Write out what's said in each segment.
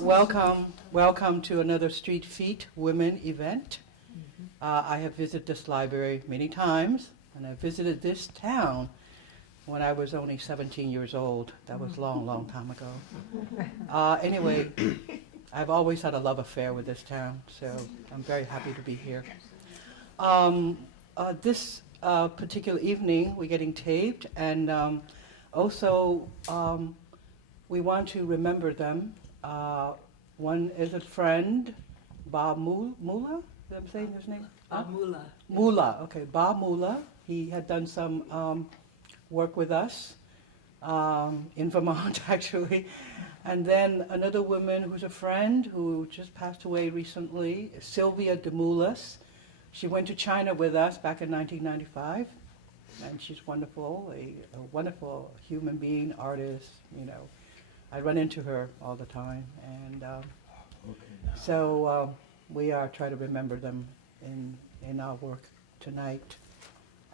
Welcome to another Streetfeet Women event. I have visited this library many times, and I visited this town when I was only 17 years old. That was a long time ago. Anyway, I've always had a love affair with this town, so I'm very happy to be here. This particular evening, we're getting taped, and also we want to remember them. One is a friend, Bob Mullah. Is that I'm saying his name? Mullah. Mullah. Okay, Bob Mullah. He had done some work with us in Vermont, actually. And then another woman who's a friend who just passed away recently, Sylvia DeMoulas. She went to China with us back in 1995, and she's wonderful, a wonderful human being, artist, you know. I run into her all the time, and so we are trying to remember them in our work tonight.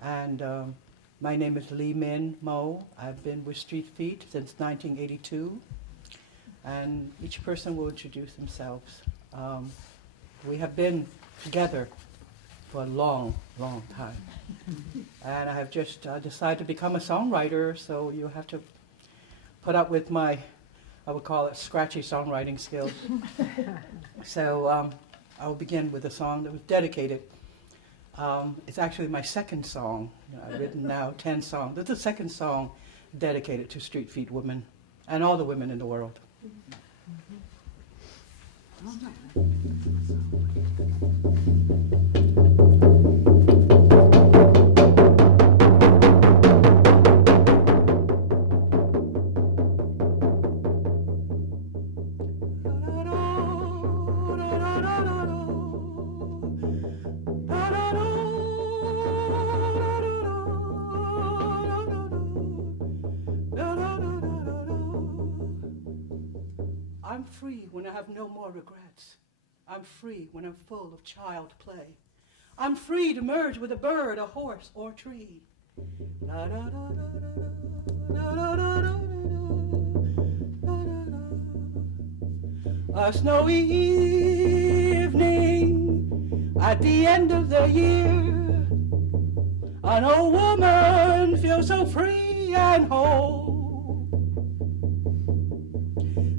And my name is Lee Min Mo. I've been with Streetfeet since 1982, and each person will introduce themselves. We have been together for a long time, and I have just decided to become a songwriter, so you have to put up with my, I would call it scratchy songwriting skills. So I will begin with a song that was dedicated. It's actually my second song. I've written now 10 songs. This is the second song dedicated to Streetfeet women and all the women in the world. I'm free when I have no more regrets. I'm free when I'm full of child play. I'm free to merge with a bird, a horse, or tree. A snowy evening at the end of the year, an old woman feels so free and whole.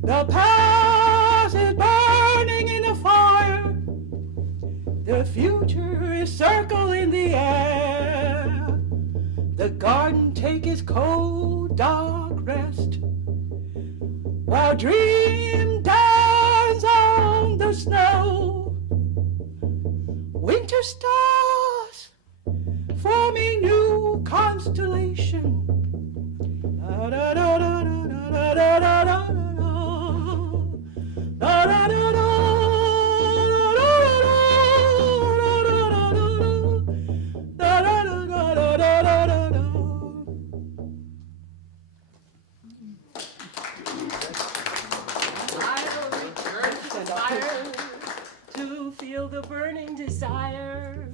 The past is burning in the fire. The future is circling the air. The garden takes its cold, dark rest, while dream dance on the snow. Winter stars forming new constellation. Da, da, da, da, da, da, da, da, da. To feel the burning desire.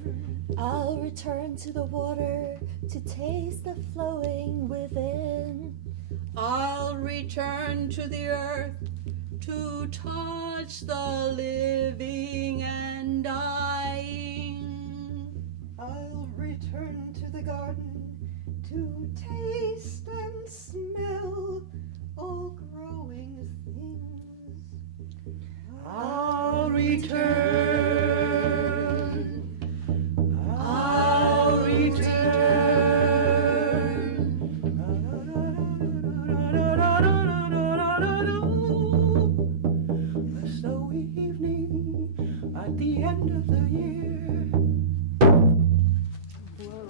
I'll return to the water to taste the flowing within. I'll return to the earth to touch the living and dying. I'll return to the garden to taste and smell all growing things. I'll return. I'll return. A snowy evening at the end of the year. Whoa.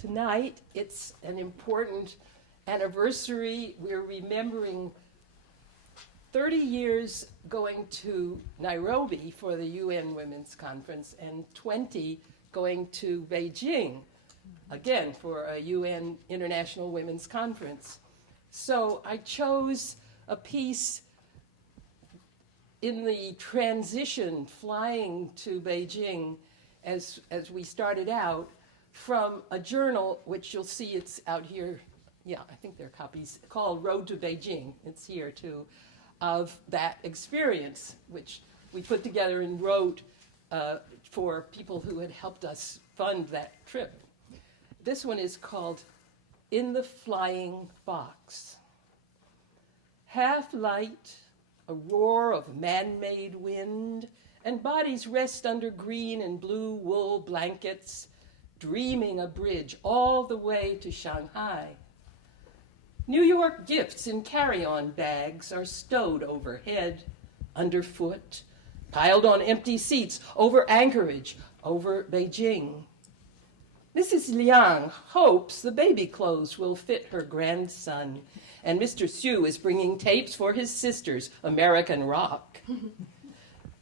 Tonight, it's an important anniversary. We're remembering 30 years going to Nairobi for the UN Women's Conference and 20 going to Beijing, again for a UN International Women's Conference. So I chose a piece in the transition flying to Beijing, as we started out, from a journal, which you'll see it's out here, yeah, I think there are copies, called Road to Beijing, it's here too, of that experience, which we put together and wrote for people who had helped us fund that trip. This one is called In the Flying Box. Half light, a roar of man-made wind, and bodies rest under green and blue wool blankets, dreaming a bridge all the way to Shanghai. New York gifts in carry-on bags are stowed overhead, underfoot, piled on empty seats, over Anchorage, over Beijing. Mrs. Liang hopes the baby clothes will fit her grandson, and Mr. Hsu is bringing tapes for his sister's American rock.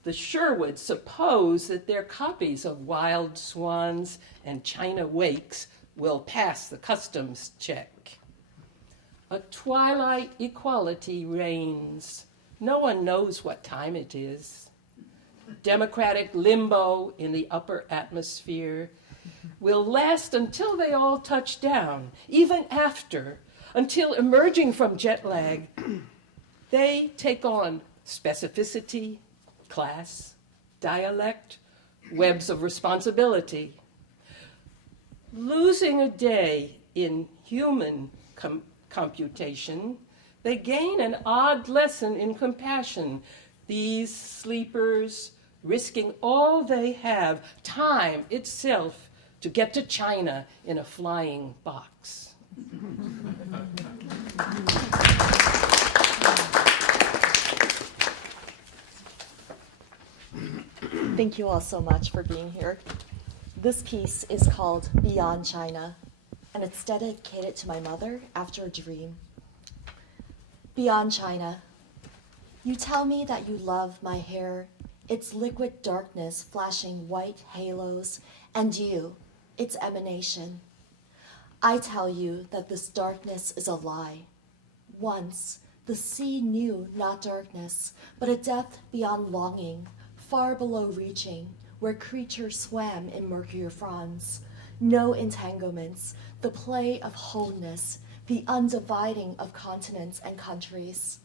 The Sherwoods suppose that their copies of Wild Swans and China Wakes will pass the customs check. A twilight equality reigns. No one knows what time it is. Democratic limbo in the upper atmosphere will last until they all touch down, even after, until emerging from jet lag, they take on specificity, class, dialect, webs of responsibility. Losing a day in human computation, they gain an odd lesson in compassion. These sleepers risking all they have, time itself, to get to China in a flying box. Thank you all so much for being here. This piece is called Beyond China, and it's dedicated to my mother after a dream. Beyond China, you tell me that you love my hair, its liquid darkness flashing white halos, and you, its emanation. I tell you that this darkness is a lie. Once, the sea knew not darkness, but a depth beyond longing, far below reaching, where creatures swam in murkier fronds. No entanglements, the play of wholeness, the undividing of continents and countries.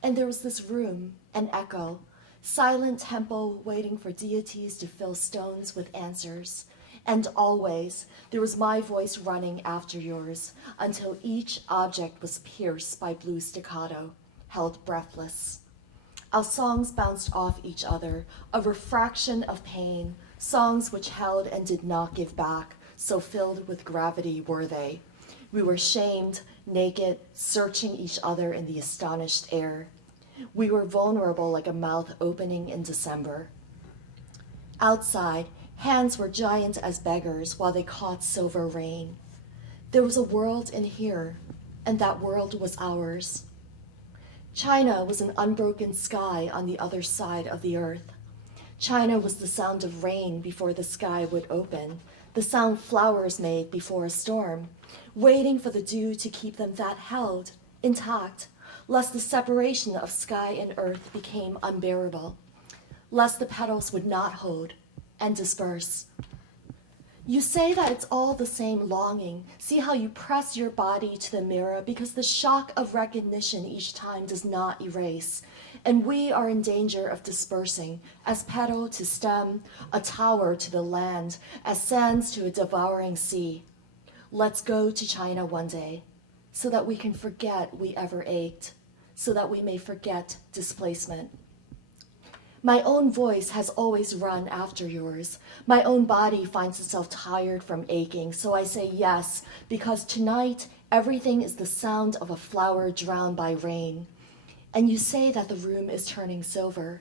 And there was this room, an echo, silent temple waiting for deities to fill stones with answers. And always, there was my voice running after yours until each object was pierced by blue staccato, held breathless. Our songs bounced off each other, a refraction of pain, songs which held and did not give back, so filled with gravity were they. We were shamed, naked, searching each other in the astonished air. We were vulnerable like a mouth opening in December. Outside, hands were giant as beggars while they caught silver rain. There was a world in here, and that world was ours. China was an unbroken sky on the other side of the earth. China was the sound of rain before the sky would open, the sound flowers made before a storm, waiting for the dew to keep them that held, intact, lest the separation of sky and earth became unbearable, lest the petals would not hold and disperse. You say that it's all the same longing. See how you press your body to the mirror because the shock of recognition each time does not erase. And we are in danger of dispersing, as petal to stem, a tower to the land, as sands to a devouring sea. Let's go to China one day, so that we can forget we ever ached, so that we may forget displacement. My own voice has always run after yours. My own body finds itself tired from aching, so I say yes, because tonight everything is the sound of a flower drowned by rain. And you say that the room is turning silver.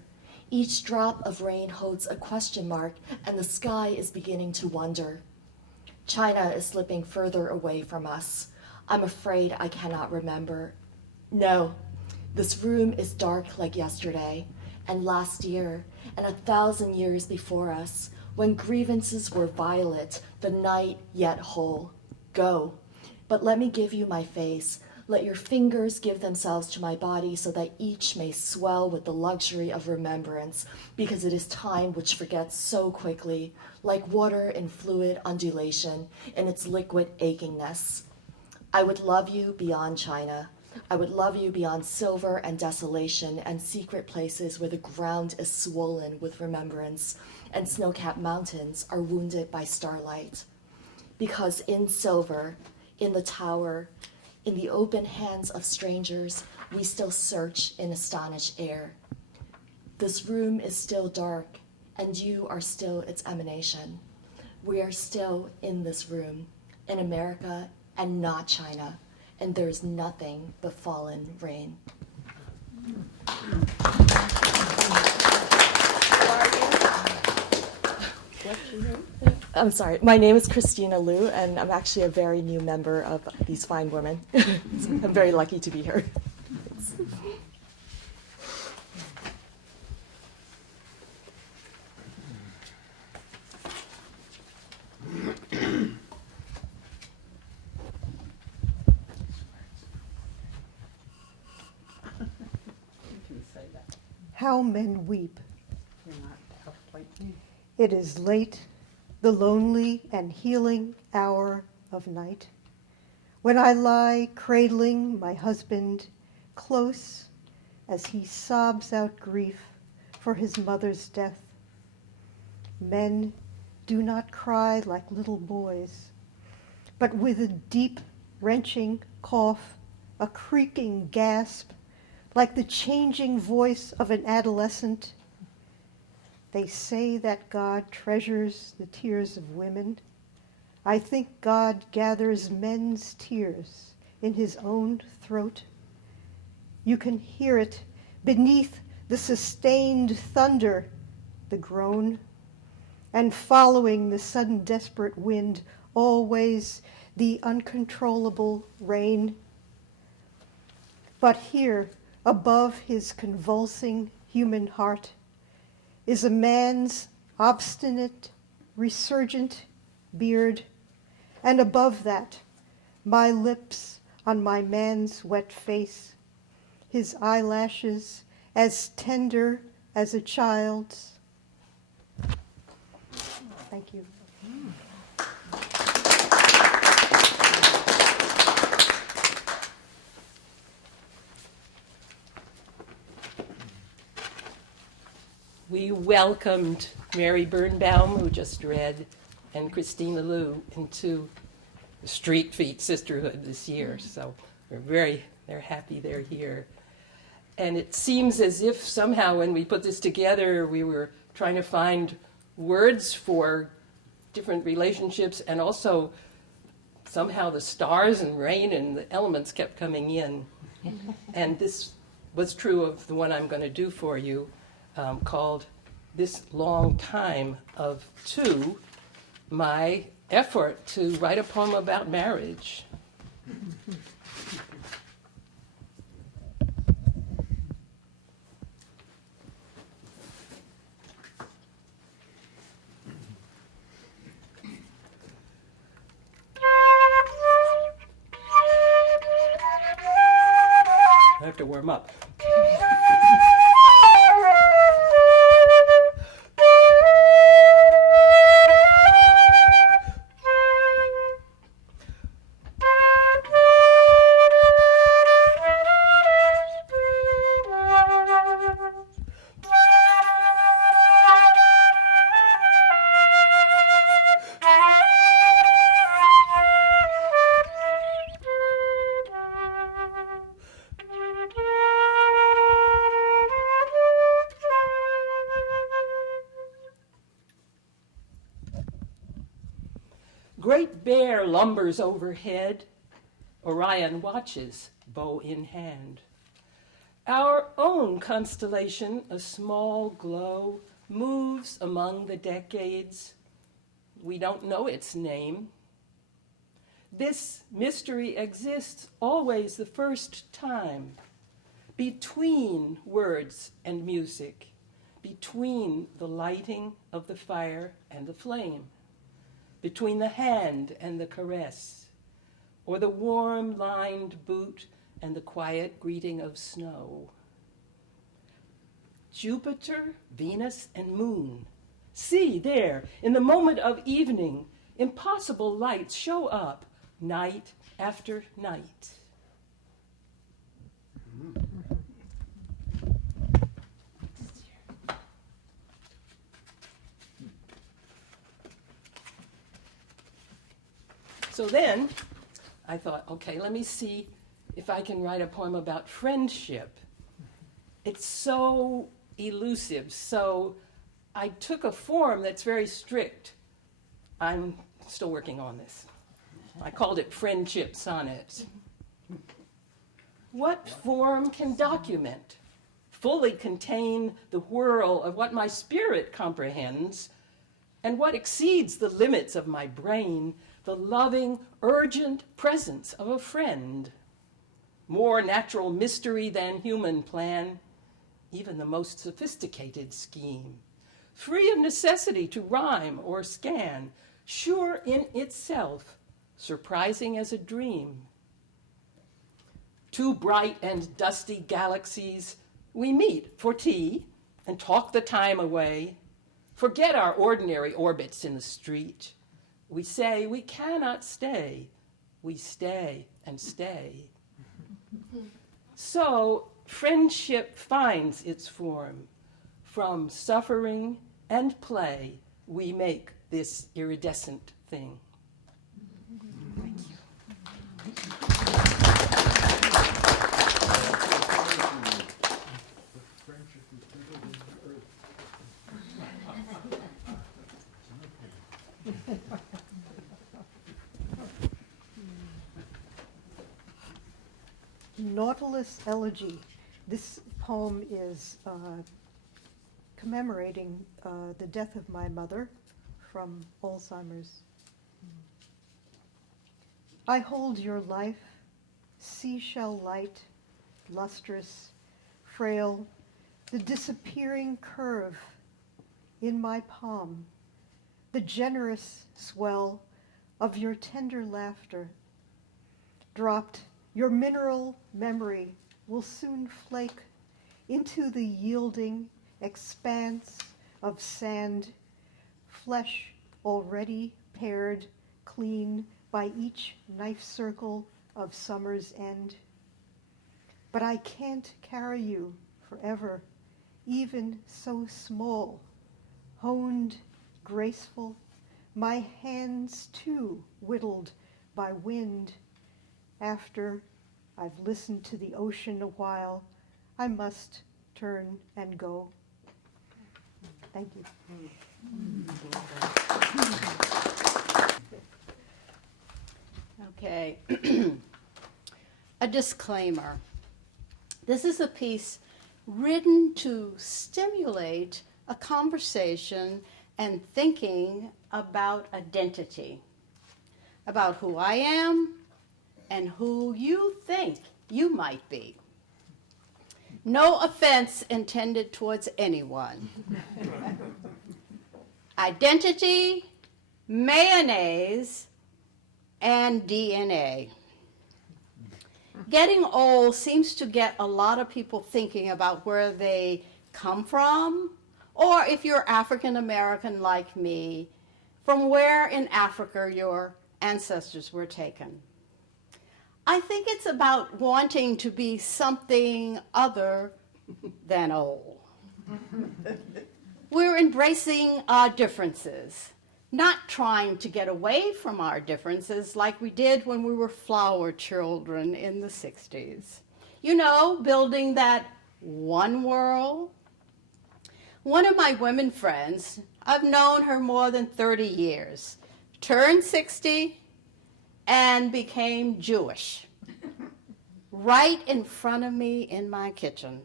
Each drop of rain holds a question mark, and the sky is beginning to wonder. China is slipping further away from us. I'm afraid I cannot remember. No, this room is dark like yesterday, and last year, and 1,000 years before us, when grievances were violet, the night yet whole. Go, but let me give you my face. Let your fingers give themselves to my body so that each may swell with the luxury of remembrance, because it is time which forgets so quickly, like water in fluid undulation in its liquid achingness. I would love you beyond China. I would love you beyond silver and desolation and secret places where the ground is swollen with remembrance and snow-capped mountains are wounded by starlight. Because in silver, in the tower, in the open hands of strangers, we still search in astonished air. This room is still dark, and you are still its emanation. We are still in this room, in America and not China, and there's nothing but fallen rain. I'm sorry, my name is Christina Liu, and I'm actually a very new member of these fine women. I'm very lucky to be here. How men weep. It is late, the lonely and healing hour of night, when I lie cradling my husband close as he sobs out grief for his mother's death. Men do not cry like little boys, but with a deep, wrenching cough, a creaking gasp, like the changing voice of an adolescent. They say that God treasures the tears of women. I think God gathers men's tears in his own throat. You can hear it beneath the sustained thunder, the groan, and following the sudden desperate wind, always the uncontrollable rain. But here, above his convulsing human heart, is a man's obstinate, resurgent beard, and above that, my lips on my man's wet face, his eyelashes as tender as a child's. Thank you. We welcomed Mary Birnbaum, who just read, and Christina Liu into the Streetfeet Sisterhood this year. So they're happy they're here. And it seems as if somehow when we put this together, we were trying to find words for different relationships, and also somehow the stars and rain and the elements kept coming in. And this was true of the one I'm going to do for you, called This Long Time of Two, my effort to write a poem about marriage. I have to warm up. Great Bear lumbers overhead. Orion watches, bow in hand. Our own constellation, a small glow, moves among the decades. We don't know its name. This mystery exists always the first time, between words and music, between the lighting of the fire and the flame, between the hand and the caress, or the warm-lined boot and the quiet greeting of snow. Jupiter, Venus, and Moon. See, there, in the moment of evening, impossible lights show up night after night. So then I thought, okay, let me see if I can write a poem about friendship. It's so elusive, so I took a form that's very strict. I'm still working on this. I called it Friendship Sonnet. What form can document, fully contain the whirl of what my spirit comprehends, and what exceeds the limits of my brain, the loving, urgent presence of a friend? More natural mystery than human plan, even the most sophisticated scheme. Free of necessity to rhyme or scan, sure in itself, surprising as a dream. Two bright and dusty galaxies, we meet for tea and talk the time away. Forget our ordinary orbits in the street. We say we cannot stay. We stay and stay. So friendship finds its form. From suffering and play, we make this iridescent thing. Thank you. Nautilus Elegy. This poem is commemorating the death of my mother from Alzheimer's. I hold your life, seashell light, lustrous, frail, the disappearing curve in my palm, the generous swell of your tender laughter. Dropped, your mineral memory will soon flake into the yielding expanse of sand, flesh already pared clean by each knife circle of summer's end. But I can't carry you forever, even so small, honed, graceful, my hands too whittled by wind. After I've listened to the ocean a while, I must turn and go. Thank you. Okay. A disclaimer. This is a piece written to stimulate a conversation and thinking about identity, about who I am and who you think you might be. No offense intended towards anyone. Identity, mayonnaise, and DNA. Getting old seems to get a lot of people thinking about where they come from, or if you're African American like me, from where in Africa your ancestors were taken. I think it's about wanting to be something other than old. We're embracing our differences, not trying to get away from our differences like we did when we were flower children in the 60s. You know, building that one world. One of my women friends, I've known her more than 30 years, turned 60 and became Jewish, right in front of me in my kitchen.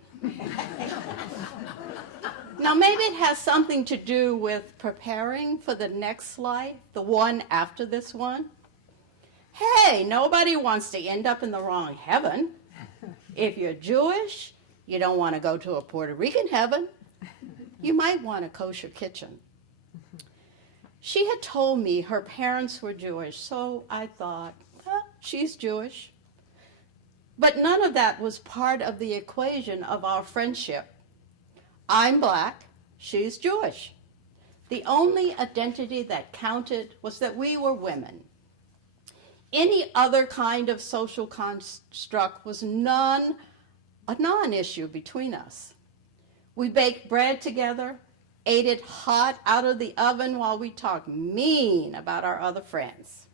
Now, maybe it has something to do with preparing for the next life, the one after this one. Hey, nobody wants to end up in the wrong heaven. If you're Jewish, you don't want to go to a Puerto Rican heaven. You might want a kosher kitchen. She had told me her parents were Jewish, so I thought, she's Jewish. But none of that was part of the equation of our friendship. I'm black, she's Jewish. The only identity that counted was that we were women. Any other kind of social construct was a non-issue between us. We baked bread together, ate it hot out of the oven while we talked mean about our other friends.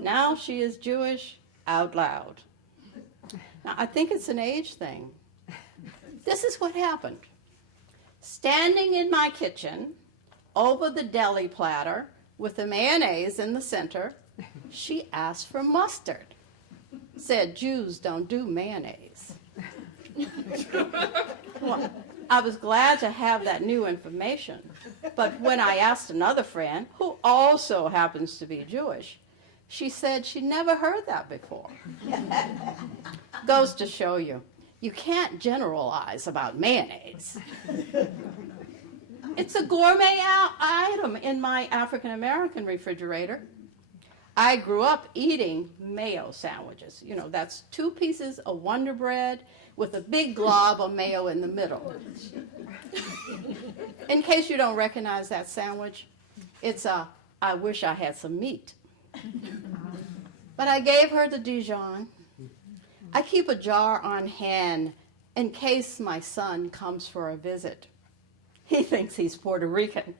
Now she is Jewish out loud. Now, I think it's an age thing. This is what happened. Standing in my kitchen, over the deli platter with the mayonnaise in the center, she asked for mustard. Said Jews don't do mayonnaise. Well, I was glad to have that new information. But when I asked another friend, who also happens to be Jewish, she said she'd never heard that before. Goes to show you, you can't generalize about mayonnaise. It's a gourmet item in my African American refrigerator. I grew up eating mayo sandwiches. You know, that's 2 pieces of Wonder Bread with a big glob of mayo in the middle. In case you don't recognize that sandwich, it's a, I wish I had some meat. But I gave her the Dijon. I keep a jar on hand in case my son comes for a visit. He thinks he's Puerto Rican.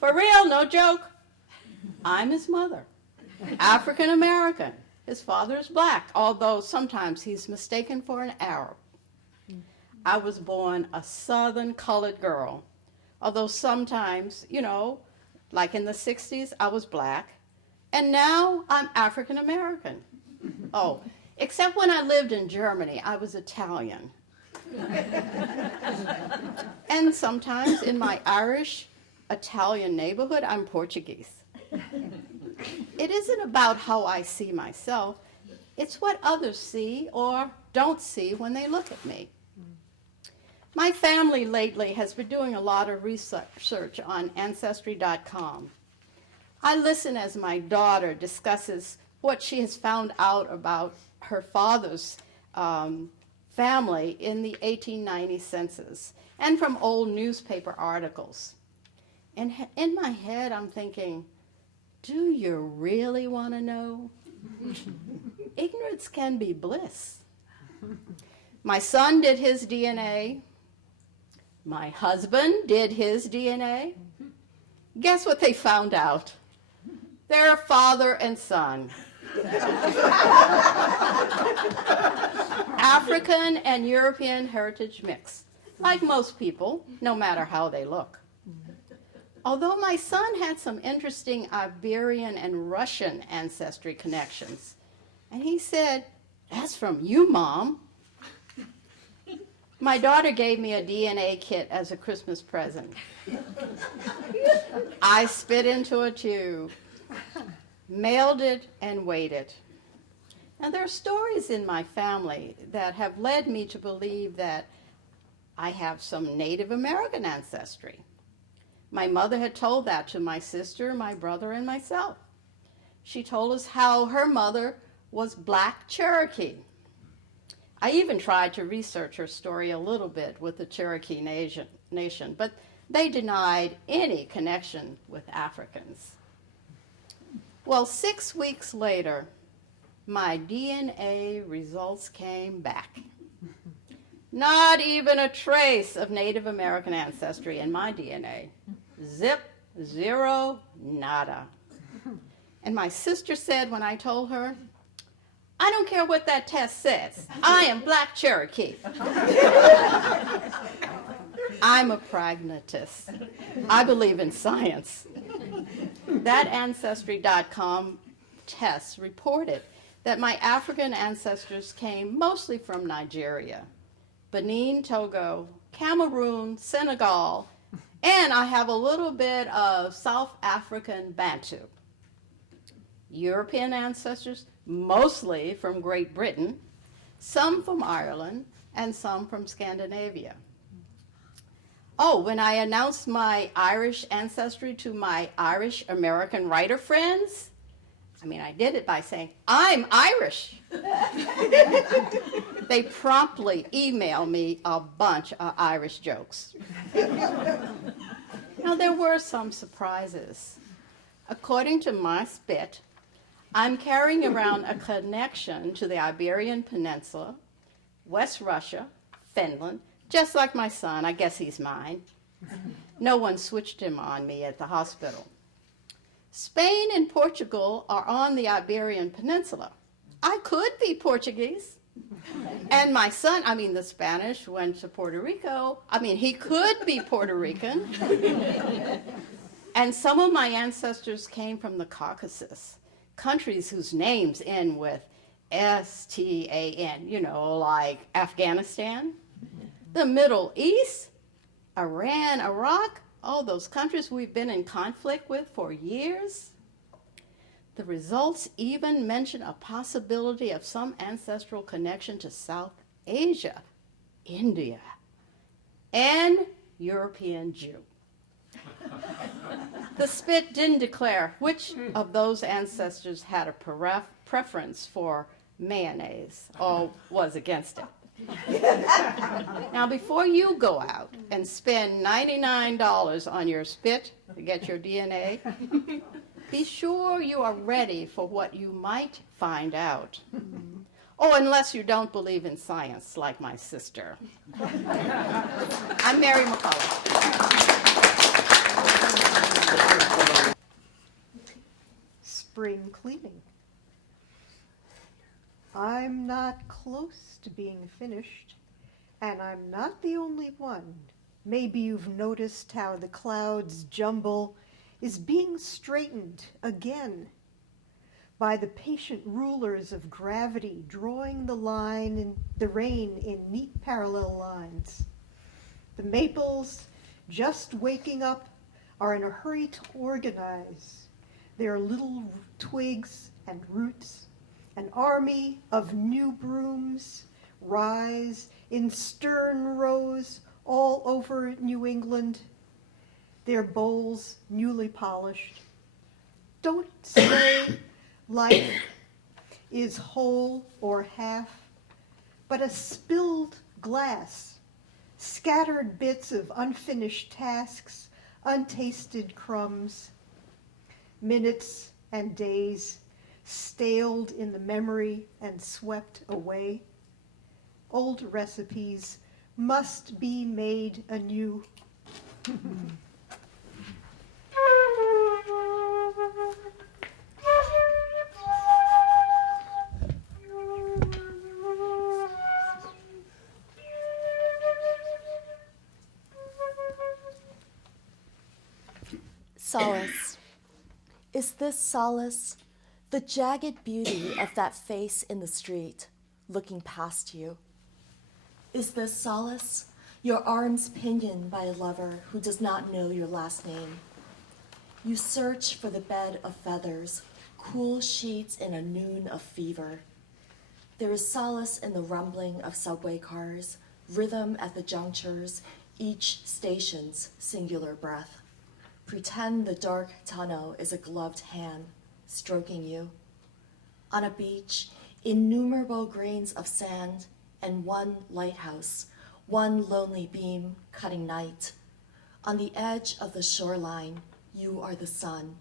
For real, no joke. I'm his mother, African American. His father is black, although sometimes he's mistaken for an Arab. I was born a Southern colored girl, although sometimes, you know, like in the 60s, I was black, and now I'm African American. Oh, except when I lived in Germany, I was Italian. And sometimes in my Irish Italian neighborhood, I'm Portuguese. It isn't about how I see myself. It's what others see or don't see when they look at me. My family lately has been doing a lot of research on Ancestry.com. I listen as my daughter discusses what she has found out about her father's family in the 1890 census and from old newspaper articles. And in my head, I'm thinking, do you really want to know? Ignorance can be bliss. My son did his DNA. My husband did his DNA. Guess what they found out? They're father and son. African and European heritage mix, like most people, no matter how they look. Although my son had some interesting Iberian and Russian ancestry connections, and he said, "That's from you, Mom." My daughter gave me a DNA kit as a Christmas present. I spit into a tube, mailed it, and waited. Now, there are stories in my family that have led me to believe that I have some Native American ancestry. My mother had told that to my sister, my brother, and myself. She told us how her mother was Black Cherokee. I even tried to research her story a little bit with the Cherokee Nation, but they denied any connection with Africans. Well, 6 weeks later, my DNA results came back. Not even a trace of Native American ancestry in my DNA. Zip, zero, nada. And my sister said when I told her, "I don't care what that test says. I am Black Cherokee." I'm a pragmatist. I believe in science. That Ancestry.com test reported that my African ancestors came mostly from Nigeria, Benin, Togo, Cameroon, Senegal, and I have a little bit of South African Bantu. European ancestors, mostly from Great Britain, some from Ireland, and some from Scandinavia. Oh, when I announced my Irish ancestry to my Irish American writer friends, I did it by saying, I'm Irish. They promptly email me a bunch of Irish jokes. Now, there were some surprises. According to my spit, I'm carrying around a connection to the Iberian Peninsula, West Russia, Finland, just like my son. I guess he's mine. No one switched him on me at the hospital. Spain and Portugal are on the Iberian Peninsula. I could be Portuguese. And my son, the Spanish went to Puerto Rico. He could be Puerto Rican. And some of my ancestors came from the Caucasus, countries whose names end with S-T-A-N, like Afghanistan, the Middle East, Iran, Iraq, all those countries we've been in conflict with for years. The results even mention a possibility of some ancestral connection to South Asia, India, and European Jew. The spit didn't declare which of those ancestors had a preference for mayonnaise or was against it. Now, before you go out and spend $99 on your spit to get your DNA, be sure you are ready for what you might find out. Oh, unless you don't believe in science like my sister. I'm Mary McCullough. Spring cleaning. I'm not close to being finished, and I'm not the only one. Maybe you've noticed how the clouds' jumble is being straightened again by the patient rulers of gravity, drawing the rain in neat parallel lines. The maples, just waking up, are in a hurry to organize their little twigs and roots. An army of new brooms rise in stern rows all over New England, their bowls newly polished. Don't say life is whole or half, but a spilled glass, scattered bits of unfinished tasks, untasted crumbs, minutes and days staled in the memory and swept away. Old recipes must be made anew. Solace. Is this solace? The jagged beauty of that face in the street, looking past you. Is this solace? Your arms pinioned by a lover who does not know your last name. You search for the bed of feathers, cool sheets in a noon of fever. There is solace in the rumbling of subway cars, rhythm at the junctures, each station's singular breath. Pretend the dark tunnel is a gloved hand stroking you. On a beach, innumerable grains of sand and one lighthouse, one lonely beam cutting night. On the edge of the shoreline, you are the sun,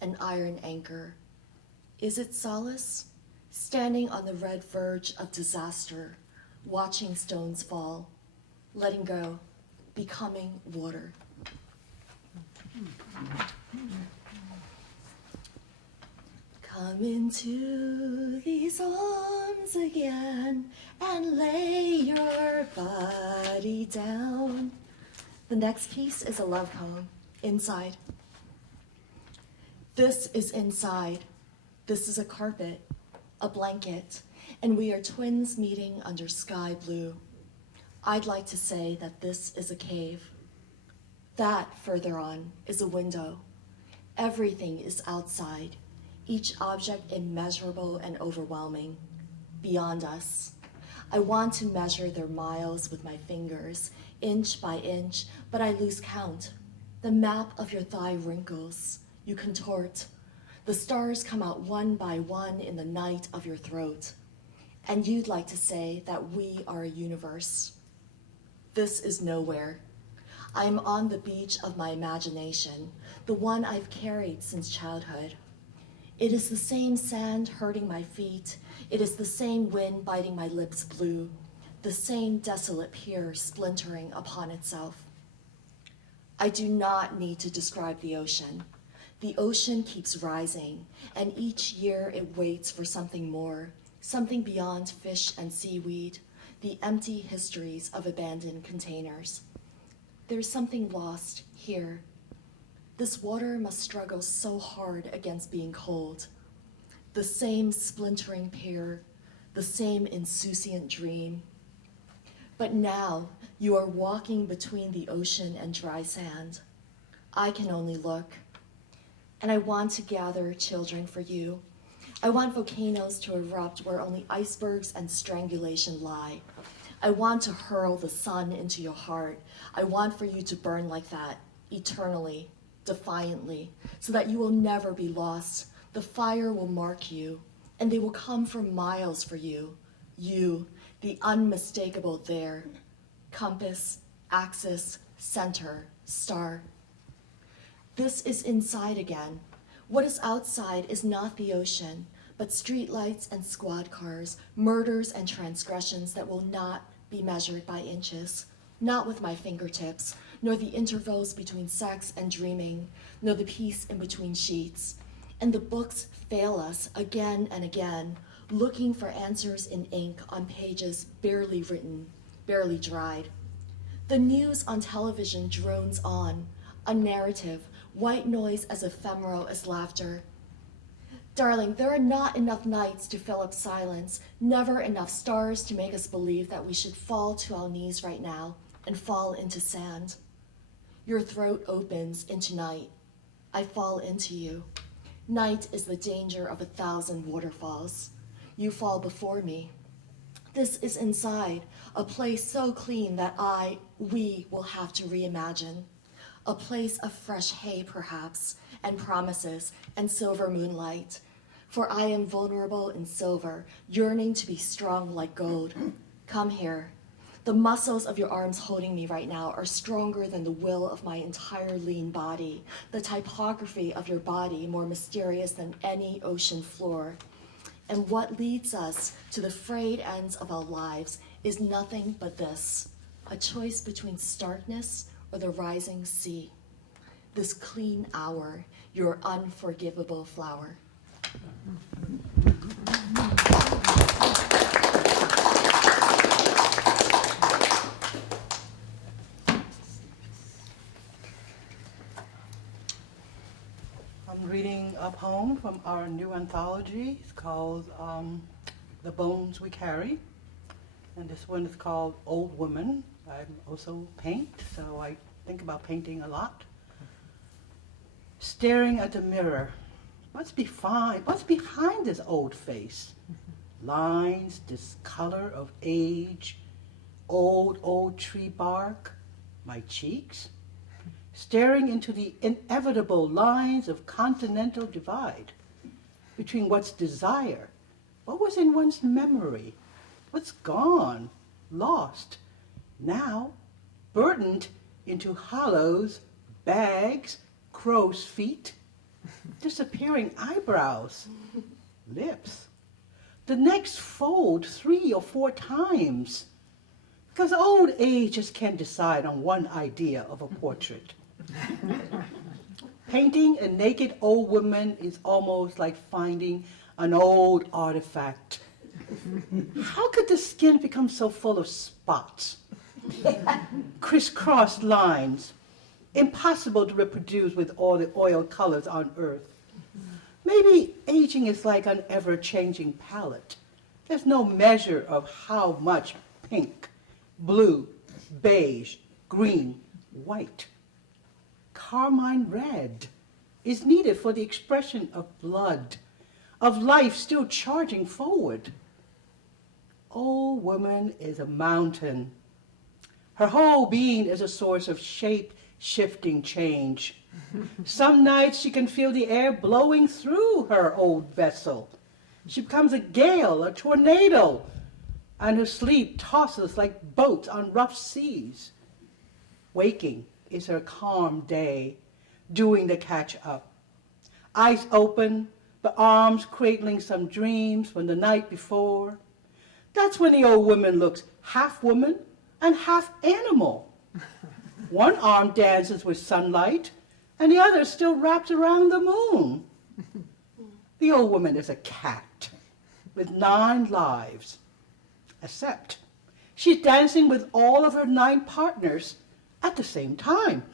an iron anchor. Is it solace? Standing on the red verge of disaster, watching stones fall, letting go, becoming water. Come into these arms again and lay your body down. The next piece is a love poem, Inside. This is inside. This is a carpet, a blanket, and we are twins meeting under sky blue. I'd like to say that this is a cave. That, further on, is a window. Everything is outside, each object immeasurable and overwhelming, beyond us. I want to measure their miles with my fingers, inch by inch, but I lose count. The map of your thigh wrinkles. You contort. The stars come out one by one in the night of your throat. And you'd like to say that we are a universe. This is nowhere. I am on the beach of my imagination, the one I've carried since childhood. It is the same sand hurting my feet. It is the same wind biting my lips blue, the same desolate pier splintering upon itself. I do not need to describe the ocean. The ocean keeps rising, and each year it waits for something more, something beyond fish and seaweed, the empty histories of abandoned containers. There's something lost here. This water must struggle so hard against being cold. The same splintering pier, the same insouciant dream. But now you are walking between the ocean and dry sand. I can only look. And I want to gather children for you. I want volcanoes to erupt where only icebergs and strangulation lie. I want to hurl the sun into your heart. I want for you to burn like that, eternally, defiantly, so that you will never be lost. The fire will mark you, and they will come for miles for you. You, the unmistakable there. Compass, axis, center, star. This is inside again. What is outside is not the ocean, but streetlights and squad cars, murders and transgressions that will not be measured by inches, not with my fingertips, nor the intervals between sex and dreaming, nor the peace in between sheets. And the books fail us again and again, looking for answers in ink on pages barely written, barely dried. The news on television drones on, a narrative, white noise as ephemeral as laughter. Darling, there are not enough nights to fill up silence, never enough stars to make us believe that we should fall to our knees right now and fall into sand. Your throat opens into night. I fall into you. Night is the danger of 1,000 waterfalls. You fall before me. This is inside, a place so clean that we will have to reimagine. A place of fresh hay, perhaps, and promises, and silver moonlight. For I am vulnerable in silver, yearning to be strong like gold. Come here. The muscles of your arms holding me right now are stronger than the will of my entire lean body. The typography of your body more mysterious than any ocean floor. And what leads us to the frayed ends of our lives is nothing but this, a choice between starkness or the rising sea. This clean hour, your unforgivable flower. I'm reading a poem from our new anthology. It's called The Bones We Carry. And this one is called Old Woman. I also paint, so I think about painting a lot. Staring at the mirror. What's behind this old face? Lines, discolor of age, old tree bark, my cheeks. Staring into the inevitable lines of continental divide between what's desire, what was in one's memory, what's gone, lost, now burdened into hollows, bags, crow's feet, disappearing eyebrows, lips. The next fold 3 or 4 times, because old age just can't decide on one idea of a portrait. Painting a naked old woman is almost like finding an old artifact. How could the skin become so full of spots? Crisscrossed lines, impossible to reproduce with all the oil colors on earth. Maybe aging is like an ever-changing palette. There's no measure of how much pink, blue, beige, green, white, carmine red is needed for the expression of blood, of life still charging forward. Old woman is a mountain. Her whole being is a source of shape-shifting change. Some nights she can feel the air blowing through her old vessel. She becomes a gale, a tornado, and her sleep tosses like boats on rough seas. Waking is her calm day, doing the catch-up. Eyes open, but arms cradling some dreams from the night before. That's when the old woman looks half woman and half animal. One arm dances with sunlight, and the other still wrapped around the moon. The old woman is a cat with 9 lives, except she's dancing with all of her 9 partners at the same time.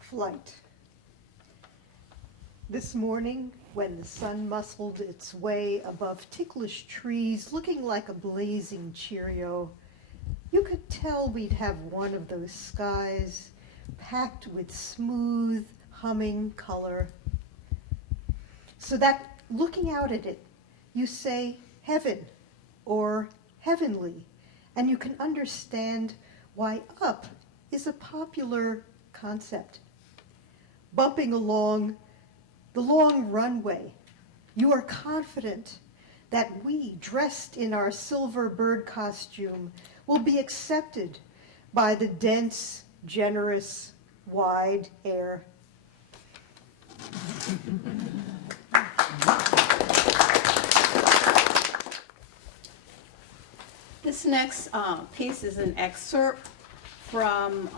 Flight. This morning, when the sun muscled its way above ticklish trees, looking like a blazing Cheerio, you could tell we'd have one of those skies packed with smooth, humming color. So that looking out at it, you say heaven or heavenly, and you can understand why up is a popular concept. Bumping along the long runway, you are confident that we, dressed in our silver bird costume, will be accepted by the dense, generous, wide air. This next piece is an excerpt from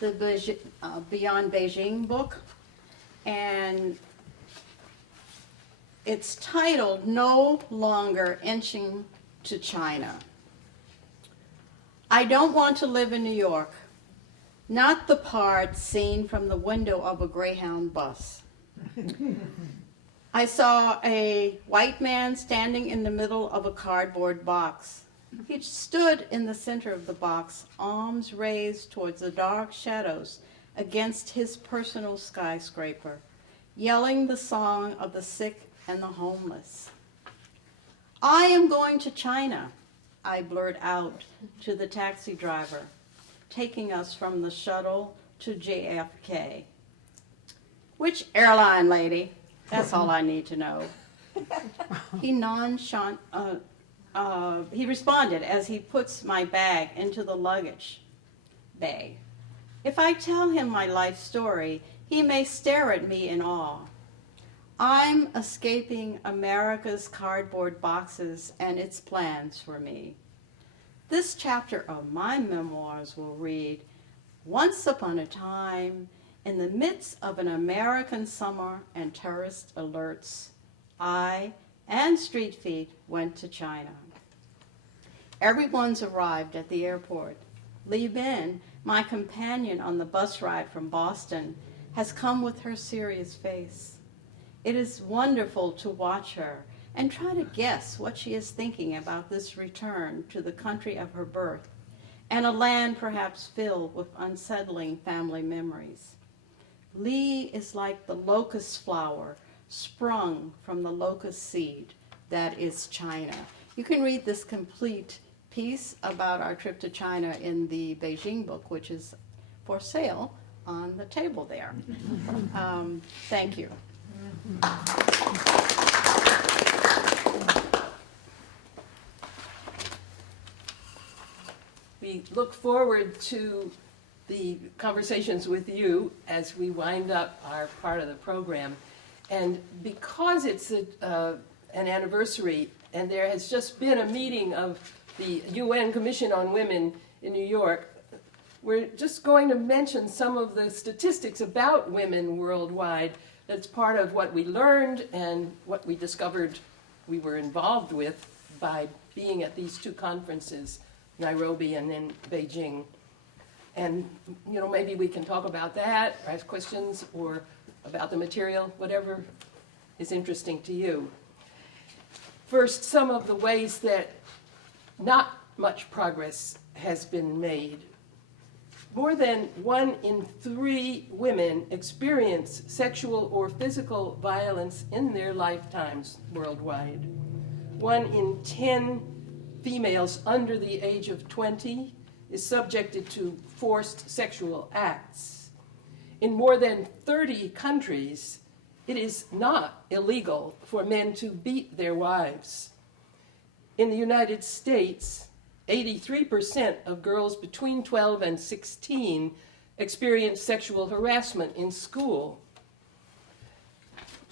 the Beyond Beijing book, and it's titled No Longer Inching to China. I don't want to live in New York, not the part seen from the window of a Greyhound bus. I saw a white man standing in the middle of a cardboard box. He stood in the center of the box, arms raised towards the dark shadows against his personal skyscraper, yelling the song of the sick and the homeless. I am going to China, I blurted out to the taxi driver, taking us from the shuttle to JFK. Which airline, lady? That's all I need to know. He responded as he puts my bag into the luggage bay. If I tell him my life story, he may stare at me in awe. I'm escaping America's cardboard boxes and its plans for me. This chapter of my memoirs will read, once upon a time, in the midst of an American summer and terrorist alerts, I and Streetfeet went to China. Everyone's arrived at the airport. Li Bin, my companion on the bus ride from Boston, has come with her serious face. It is wonderful to watch her and try to guess what she is thinking about this return to the country of her birth and a land perhaps filled with unsettling family memories. Li is like the locust flower sprung from the locust seed that is China. You can read this complete piece about our trip to China in the Beijing book, which is for sale on the table there. Thank you. We look forward to the conversations with you as we wind up our part of the program. And because it's an anniversary, and there has just been a meeting of the UN Commission on Women in New York, we're just going to mention some of the statistics about women worldwide. That's part of what we learned and what we discovered we were involved with by being at these 2 conferences, Nairobi and then Beijing. And, you know, maybe we can talk about that, or ask questions, or about the material, whatever is interesting to you. First, some of the ways that not much progress has been made. More than 1 in 3 women experience sexual or physical violence in their lifetimes worldwide. 1 in 10 females under the age of 20 is subjected to forced sexual acts. In more than 30 countries, it is not illegal for men to beat their wives. In the United States, 83% of girls between 12 and 16 experience sexual harassment in school.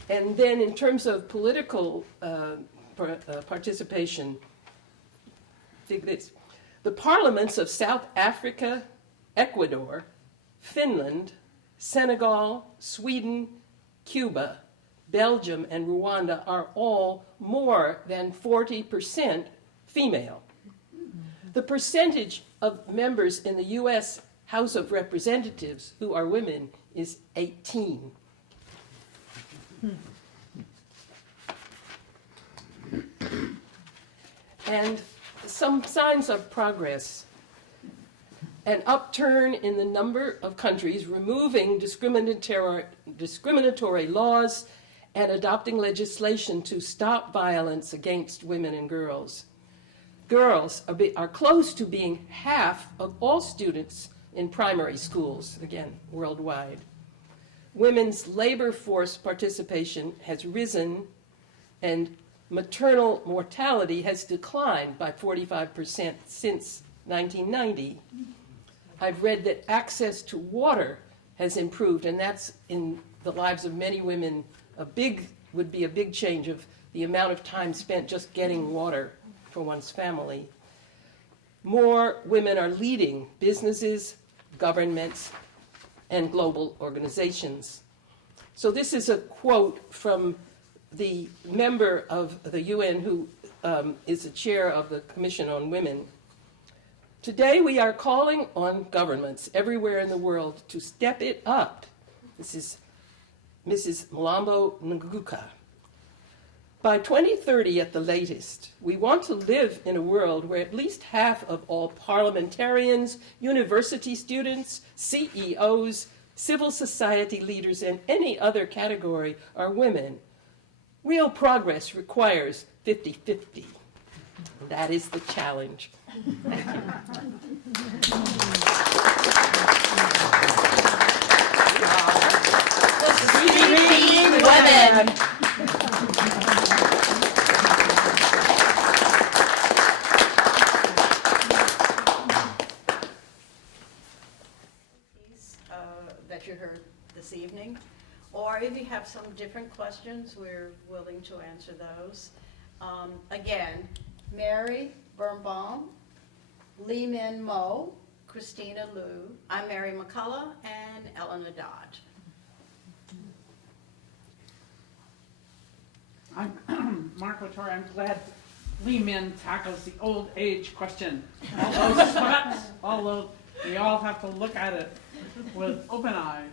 And then in terms of political participation, dig this. The parliaments of South Africa, Ecuador, Finland, Senegal, Sweden, Cuba, Belgium, and Rwanda are all more than 40% female. The percentage of members in the U.S. House of Representatives who are women is 18. And some signs of progress. An upturn in the number of countries removing discriminatory laws and adopting legislation to stop violence against women and girls. Girls are close to being half of all students in primary schools, again, worldwide. Women's labor force participation has risen, and maternal mortality has declined by 45% since 1990. I've read that access to water has improved, and that's in the lives of many women would be a big change of the amount of time spent just getting water for one's family. More women are leading businesses, governments, and global organizations. So this is a quote from the member of the UN who is the chair of the Commission on Women. Today we are calling on governments everywhere in the world to step it up. This is Mrs. Mlambo Nguka. By 2030 at the latest, we want to live in a world where at least half of all parliamentarians, university students, CEOs, civil society leaders, and any other category are women. Real progress requires 50-50. That is the challenge. Streetfeet Women. That you heard this evening, or if you have some different questions, we're willing to answer those. Again, Mary Birnbaum, Lee Min Mo, Christina Liu, I'm Mary McCullough, and Elena Dodd. I'm Marco Torre. I'm glad Lee Min tackles the old age question. All those sweats, we all have to look at it with open eyes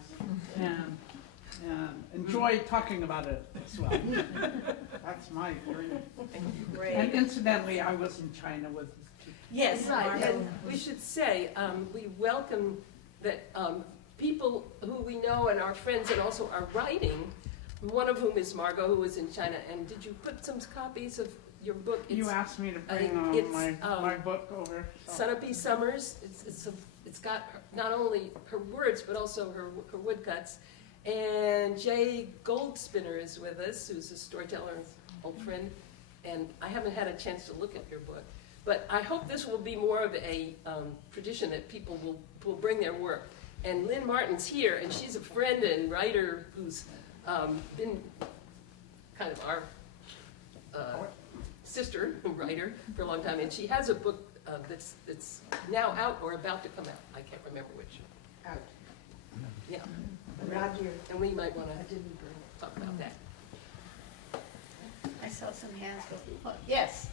and enjoy talking about it as well. That's my dream. Great. And incidentally, I was in China with Yes, Right, and we should say, we welcome that people who we know and our friends and also are writing, one of whom is Margot, who was in China. And did you put some copies of your book? you asked me to bring my book over. So. Sunapee Summers. It's got not only her words, but also her woodcuts. And Jay Goldspinner is with us, who's a storyteller and old friend. And I haven't had a chance to look at your book. But I hope this will be more of a tradition that people will bring their work. And Lynn Martin's here, and she's a friend and writer who's been kind of our sister writer for a long time. And she has a book that's now out or about to come out. I can't remember which. Out. Yeah. Around here. And we might want to talk about that. I saw some hands go. Oh, yes.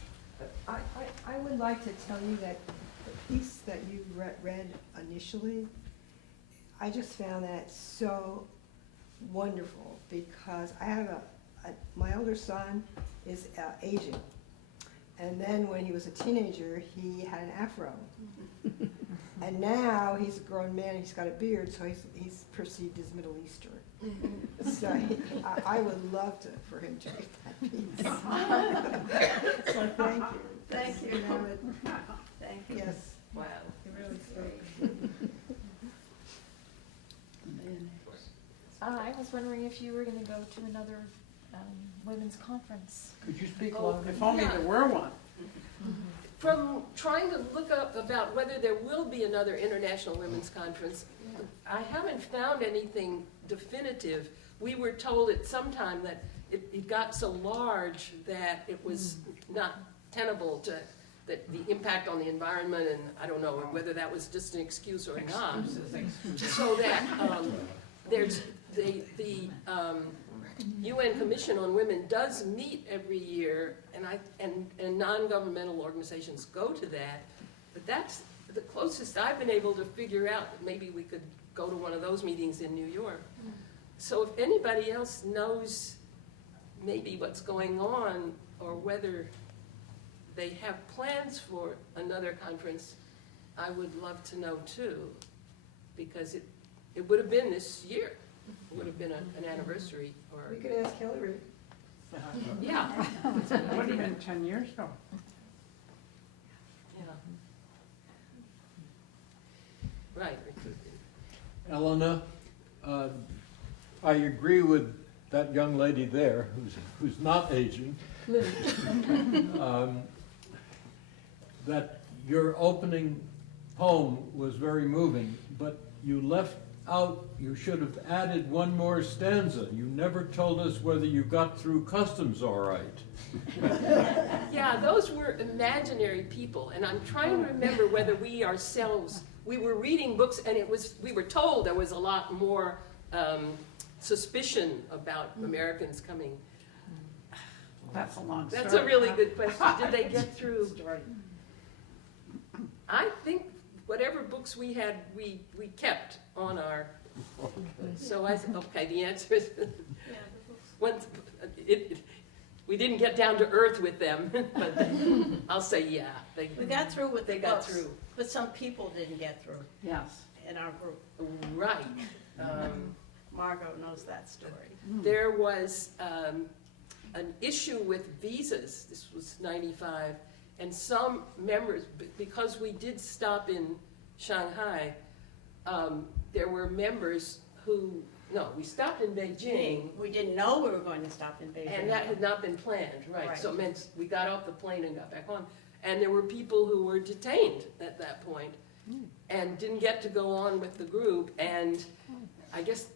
I would like to tell you that the piece that you read initially, I just found that so wonderful because I have my older son is Asian, and then when he was a teenager, he had an afro. And now he's a grown man, he's got a beard, so he's perceived as Middle Eastern. So I would love for him to read that piece. So thank you. Thank you. Thank you. Yes. Wow. It really spoke. I was wondering if you were going to go to another women's conference. Could you speak Oh, louder? If only there were one. From trying to look up about whether there will be another International Women's Conference, I haven't found anything definitive. We were told at some time that it got so large that it was not tenable to, that the impact on the environment, and I don't know whether that was just an excuse or not. So that there's the UN Commission on Women does meet every year, and non-governmental organizations go to that, but that's the closest I've been able to figure out that maybe we could go to one of those meetings in New York. So if anybody else knows maybe what's going on, or whether they have plans for another conference, I would love to know too, because it would have been this year. It would have been an anniversary, or, We could ask Hillary. yeah, It would have been 10 years ago. yeah. Right. Elena, I agree with that young lady there who's not aging. That your opening poem was very moving, but you left out, you should have added one more stanza. You never told us whether you got through customs all right. Yeah, those were imaginary people, and I'm trying to remember whether we ourselves, we were reading books, and we were told there was a lot more suspicion about Americans coming. That's a long story. That's a really good question. Did they get through? I think whatever books we had, we kept on our, so I said, okay, the answer is, once, we didn't get down to earth with them, but I'll say, yeah. We got through with the They got books, through. but some people didn't get through Yes. in our group. Right. Margot knows that story. There was an issue with visas, this was 95, and some members, because we did stop in Shanghai, there were members who, no, we stopped in Beijing, We didn't know we were going to stop in Beijing. and that had not been planned, right? Right. So it meant we got off the plane and got back on. And there were people who were detained at that point and didn't get to go on with the group, and I guess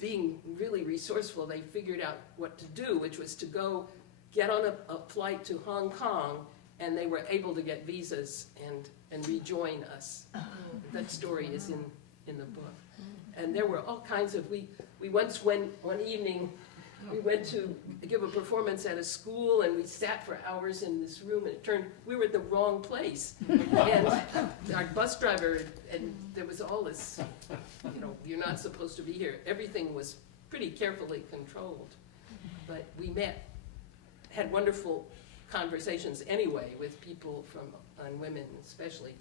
being really resourceful, they figured out what to do, which was to go get on a flight to Hong Kong, and they were able to get visas and rejoin us. That story is in the book. And there were all kinds of, we once went, one evening, we went to give a performance at a school, and we sat for hours in this room, and it turned, we were at the wrong place. And our bus driver, and there was all this, you're not supposed to be here. Everything was pretty carefully controlled. But we had wonderful conversations anyway with people and women especially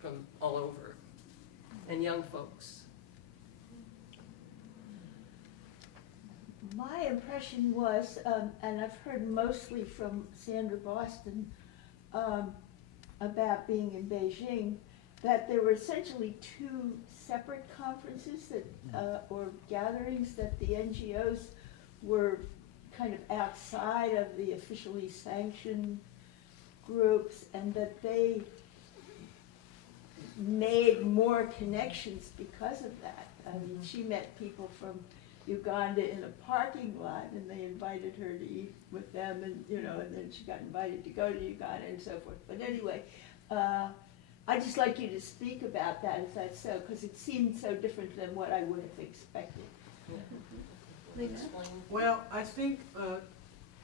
from all over, and young folks. My impression was, and I've heard mostly from Sandra Boston about being in Beijing, that there were essentially two separate conferences that, or gatherings that the NGOs were kind of outside of the officially sanctioned groups, and that they made more connections because of that. I mean, she met people from Uganda in a parking lot, and they invited her to eat with them, and and then she got invited to go to Uganda and so forth. But anyway, I'd just like you to speak about that, if that's so, because it seemed so different than what I would have expected. Explain. Well, I think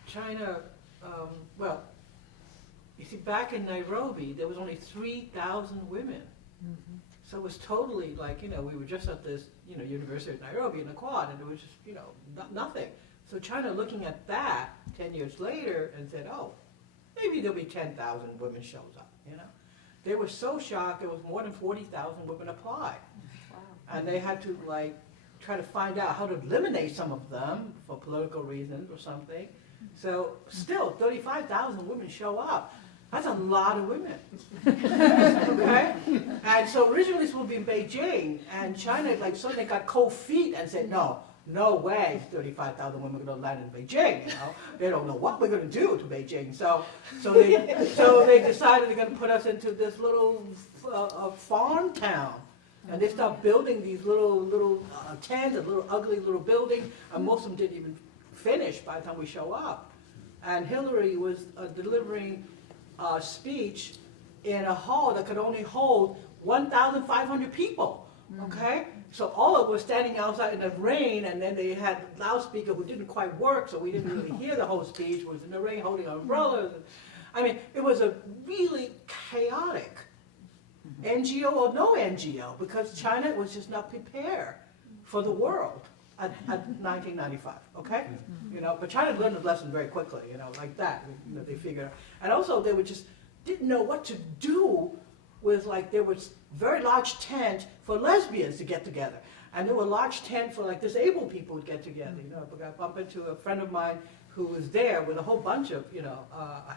China, you see, back in Nairobi, there was only 3,000 women. So it was totally like, we were just at this, University of Nairobi in a quad, and it was just, nothing. So China looking at that 10 years later and said, oh, maybe there'll be 10,000 women shows up, they were so shocked, there was more than 40,000 women applied. And they had to like try to find out how to eliminate some of them for political reasons or something. So still, 35,000 women show up. That's a lot of women. Okay? And so originally this would be in Beijing, and China like suddenly got cold feet and said, no way 35,000 women are going to land in Beijing. You know? They don't know what we're going to do to Beijing. So they decided they're going to put us into this little farm town. And they start building these little tents, a little ugly little building, and most of them didn't even finish by the time we show up. And Hillary was delivering a speech in a hall that could only hold 1,500 people, okay? So all of us standing outside in the rain, and then they had a loudspeaker who didn't quite work, so we didn't really hear the whole speech. It was in the rain holding umbrellas. I mean, it was a really chaotic NGO or no NGO, because China was just not prepared for the world at 1995, okay? You know, but China learned the lesson very quickly, you know, like that. You know, they figured out. And also they would just didn't know what to do with, like, there was very large tent for lesbians to get together. And there were large tent for like disabled people to get together. You know, I bumped into a friend of mine who was there with a whole bunch of, you know,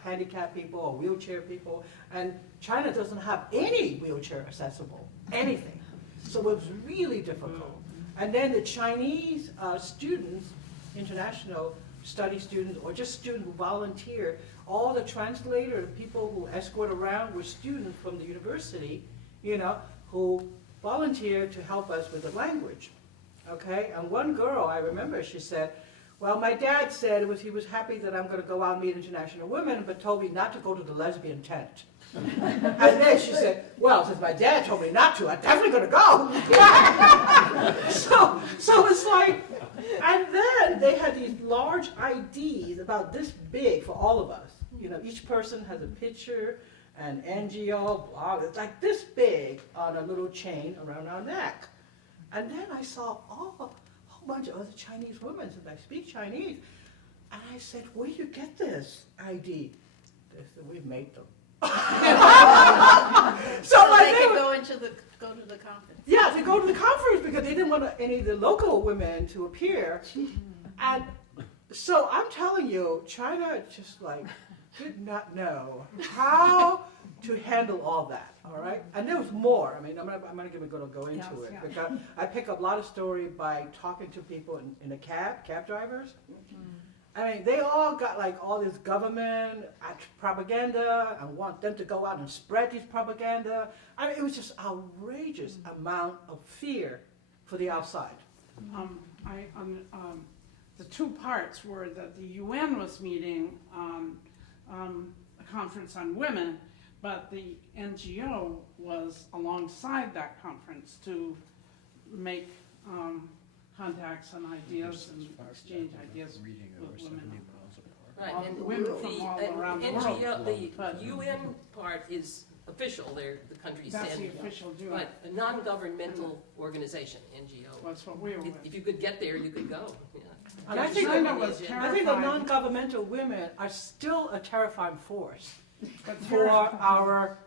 handicapped people or wheelchair people. And China doesn't have any wheelchair accessible, anything. So it was really difficult. And then the Chinese students, international study students, or just students who volunteer, all the translator, the people who escort around were students from the university, you know, who volunteered to help us with the language, okay? And one girl, I remember, she said, well, my dad said he was happy that I'm going to go out and meet international women, but told me not to go to the lesbian tent. And then she said, well, since my dad told me not to, I'm definitely going to go. So it's like, and then they had these large IDs about this big for all of us. You know, each person has a picture, an NGO, blog, it's like this big on a little chain around our neck. And then I saw a whole bunch of other Chinese women, since I speak Chinese, and I said, where do you get this ID? They said, we've made them. So like they could go to the conference. Yeah, to go to the conference because they didn't want any of the local women to appear. And so I'm telling you, China just like did not know how to handle all that, all right? And there was more. I mean, I'm not going to go into it. Because I pick up a lot of story by talking to people in the cab drivers. I mean, they all got like all this government propaganda and want them to go out and spread these propaganda. I mean, it was just outrageous amount of fear for the outside. The two parts were that the UN was meeting on a conference on women, but the NGO was alongside that conference to make contacts and ideas and exchange ideas with women. Right, and women from all around the world. The UN part is official, they're the country's That's the standing. official doing. But a non-governmental organization, NGO. That's what we were with. If you could get there, you could go. Yeah. And I think China was the terrified. non-governmental women are still a terrifying force But for our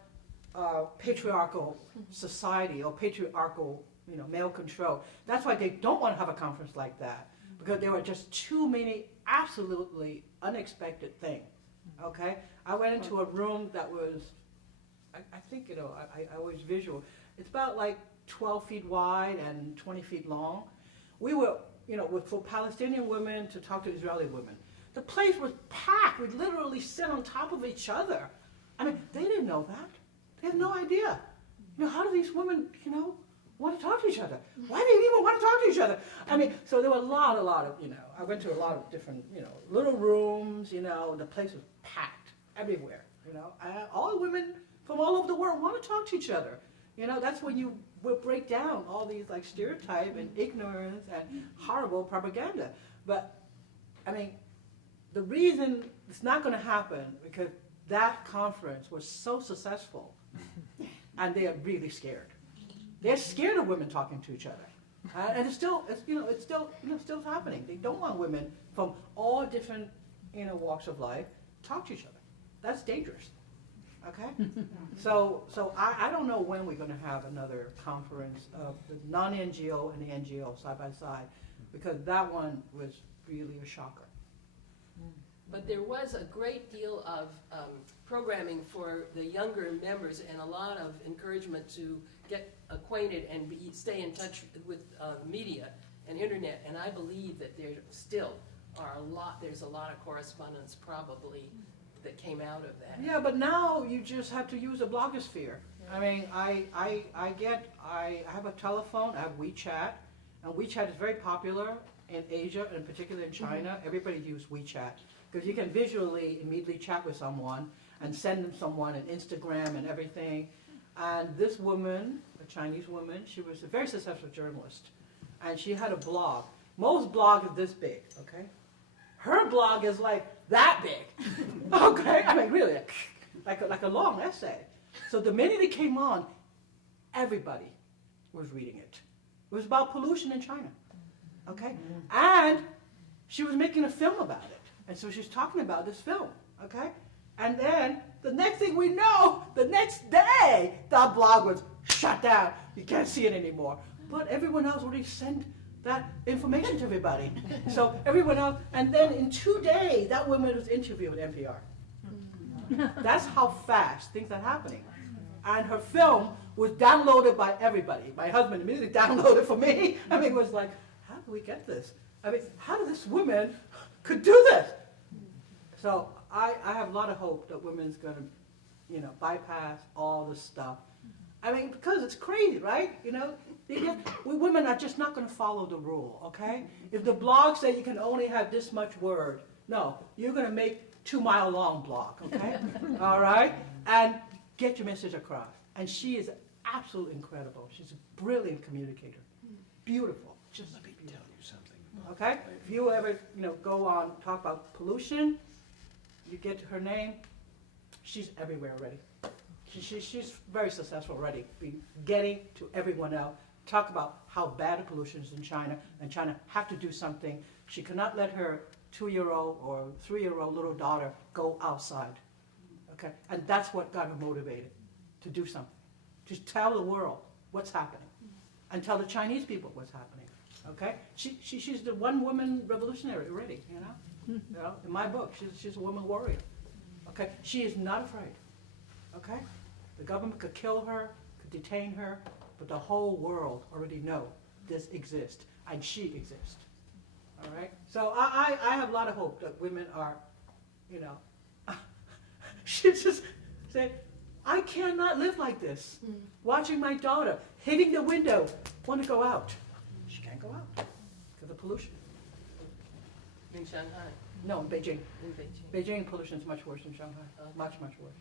patriarchal society or patriarchal, you know, male control. That's why they don't want to have a conference like that, because there were just too many absolutely unexpected things. Okay, I went into a room that was, I think, you know, I always visual. It's about like 12 feet wide and 20 feet long. We were, you know, for Palestinian women to talk to Israeli women. The place was packed. We'd literally sit on top of each other. I mean, they didn't know that. They had no idea. You know, how do these women, you know, want to talk to each other? Why do they even want to talk to each other? I mean, so there were a lot of, you know, I went to a lot of different, you know, little rooms, you know, the place was packed everywhere, you know. All the women from all over the world want to talk to each other. You know, that's when you will break down all these like stereotype and ignorance and horrible propaganda. But, I mean, the reason it's not going to happen because that conference was so successful and they are really scared. They're scared of women talking to each other. And it's still happening. They don't want women from all different, you know, walks of life talk to each other. That's dangerous. Okay? So I don't know when we're gonna have another conference of the non-NGO and the NGO side by side, because that one was really a shocker. But there was a great deal of programming for the younger members and a lot of encouragement to get acquainted and stay in touch with media and internet. And I believe that there still are there's a lot of correspondence probably that came out of that. Yeah, but now you just have to use a blogosphere. I mean, I have a telephone, I have WeChat, and WeChat is very popular in Asia, and particularly in China. Everybody uses WeChat, because you can visually immediately chat with someone and send them someone an Instagram and everything. And this woman, a Chinese woman, she was a very successful journalist, and she had a blog. Most blogs are this big, okay? Her blog is like that big, okay? I mean, really, like a long essay. So the minute it came on, everybody was reading it. It was about pollution in China, okay? And she was making a film about it. And so she's talking about this film, okay? And then the next thing we know, the next day, that blog was shut down. You can't see it anymore. But everyone else already sent that information to everybody. So everyone else, and then in 2 days, that woman was interviewed with NPR. That's how fast things are happening. And her film was downloaded by everybody. My husband immediately downloaded it for me. I mean, it was like, how do we get this? I mean, how did this woman could do this? So I have a lot of hope that women's going to, bypass all this stuff. I mean, because it's crazy, right? We women are just not going to follow the rule, okay? If the blog say you can only have this much word, no, you're going to make 2-mile long blog, okay? All right? And get your message across. And she is absolutely incredible. She's a brilliant communicator. Beautiful. Just let me tell you something. Okay? If you ever, go on, talk about pollution, you get to her name, she's everywhere already. She's very successful already, getting to everyone else. Talk about how bad the pollution is in China, and China have to do something. She cannot let her 2-year-old or 3-year-old little daughter go outside. Okay? And that's what got her motivated to do something. Just tell the world what's happening, and tell the Chinese people what's happening. Okay? She's the one-woman revolutionary already, in my book, she's a woman warrior. Okay? She is not afraid. Okay? The government could kill her, could detain her, but the whole world already know this exists, and she exists. All right? So I have a lot of hope that women are, she just said, I cannot live like this. Watching my daughter hitting the window, want to go out. She can't go out because of pollution. In Shanghai, No, in Beijing. in Beijing. Beijing pollution is much worse than Shanghai. Okay. Much, much worse.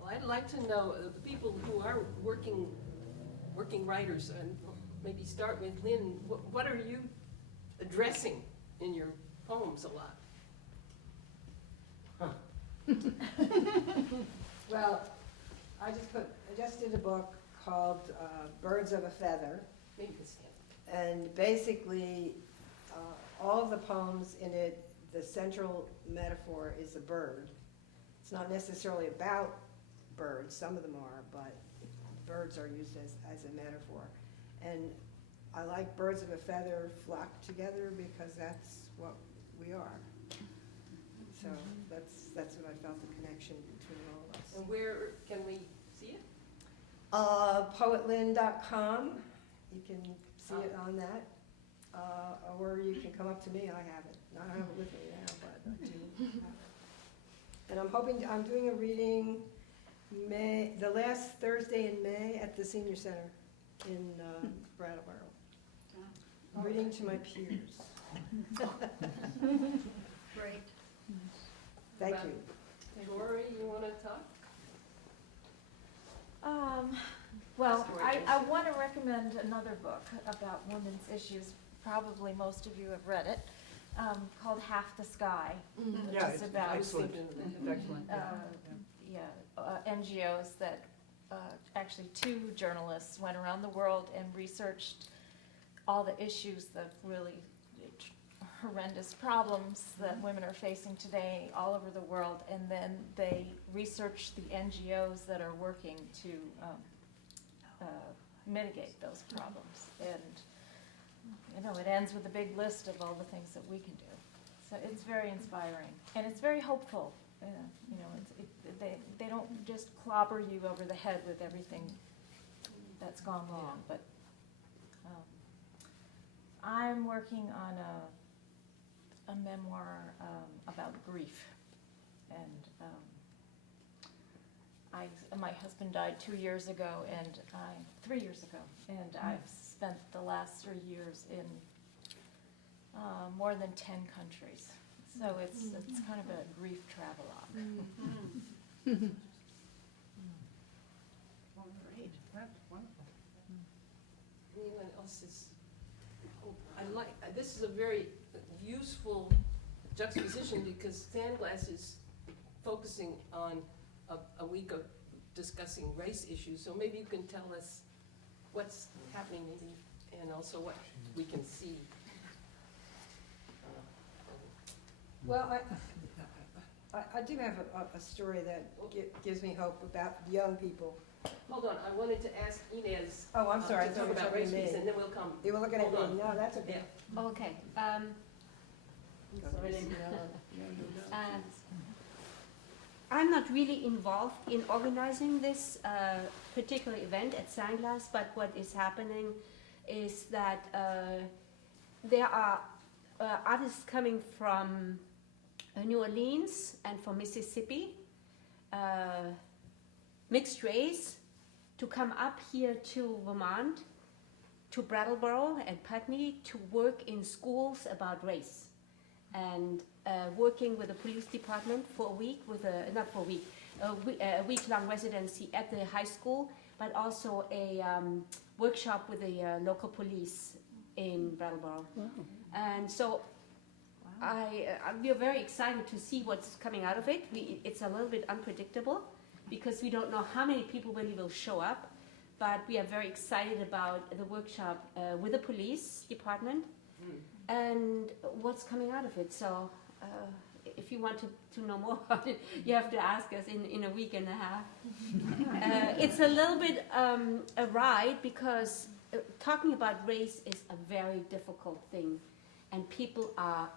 Well, I'd like to know the people who are working writers, and maybe start with Lynn. What are you addressing in your poems a lot? Well, I just did a book called Birds of a Feather, Maybe you can stand. and basically all of the poems in it, the central metaphor is a bird. It's not necessarily about birds, some of them are, but birds are used as a metaphor. And I like birds of a feather flock together because that's what we are. So that's what I felt, the connection between all of us. And where can we see it? Poetlyn.com, you can see it on that. Or you can come up to me, I have it. I don't have it with me now, but I do have it. And I'm doing a reading the last Thursday in May at the Senior Center in Brattleboro. Reading to my peers. Great. Thank you. Lori, you want to talk? Well, Story I want to recommend another book about women's issues. Probably most of you have read it, called Half the Sky, which Yeah, is it's about excellent. It's excellent. NGOs that actually 2 journalists went around the world and researched all the issues that really horrendous problems that women are facing today all over the world, and then they research the NGOs that are working to mitigate those problems. And it ends with a big list of all the things that we can do. So it's very inspiring, and it's very hopeful. They don't just clobber you over the head with everything that's gone wrong, but I'm working on a memoir about grief, and my husband died 3 years ago, and I've spent the last 3 years in more than 10 countries. So it's kind of a grief travelogue. Great. That's wonderful. Anyone else's? This is a very useful juxtaposition because Sandglass is focusing on a week of discussing race issues. So maybe you can tell us what's happening, maybe, and also what we can see. Well, I do have a story that gives me hope about young people. Hold on, I wanted to ask Inez. Oh, I'm sorry, I to thought talk you were about talking race to me. peace, and then we'll come. You were looking at me. Hold on. No, that's okay. Yeah. Okay. I'm not really involved in organizing this particular event at Sandglass, but what is happening is that there are artists coming from New Orleans and from Mississippi, mixed race, to come up here to Vermont, to Brattleboro and Putney to work in schools about race, and working with the police department for a week, a week-long residency at the high school, but also a workshop with the local police in Brattleboro. Wow. And so we are very excited to see what's coming out of it. It's a little bit unpredictable because we don't know how many people really will show up, but we are very excited about the workshop with the police department and what's coming out of it. So if you want to know more about it, you have to ask us in a week and a half. It's a little bit a ride because talking about race is a very difficult thing, and people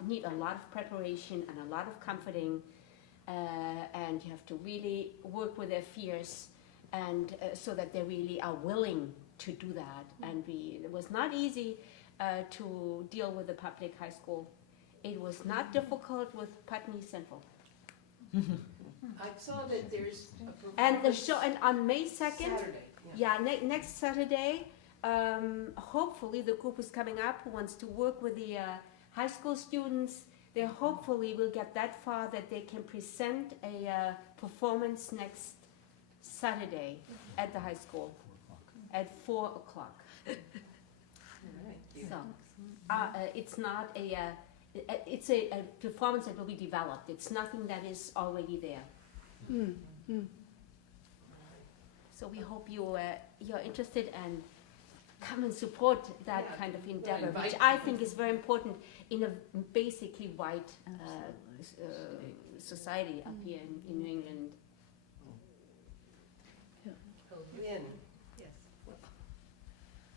need a lot of preparation and a lot of comforting, and you have to really work with their fears, and so that they really are willing to do that. And it was not easy to deal with the public high school. It was not difficult with Putney Central. I saw that there's a And the show, and on May 2nd, Saturday. next Saturday, hopefully the group is coming up who wants to work with the high school students. They hopefully will get that far that they can present a performance next Saturday at the high school at 4 o'clock. So it's not it's a performance that will be developed. It's nothing that is already there. So we hope you're interested and come and support that kind of endeavor, which I think is very important in a basically white society up here in New England. Lynn. Yes.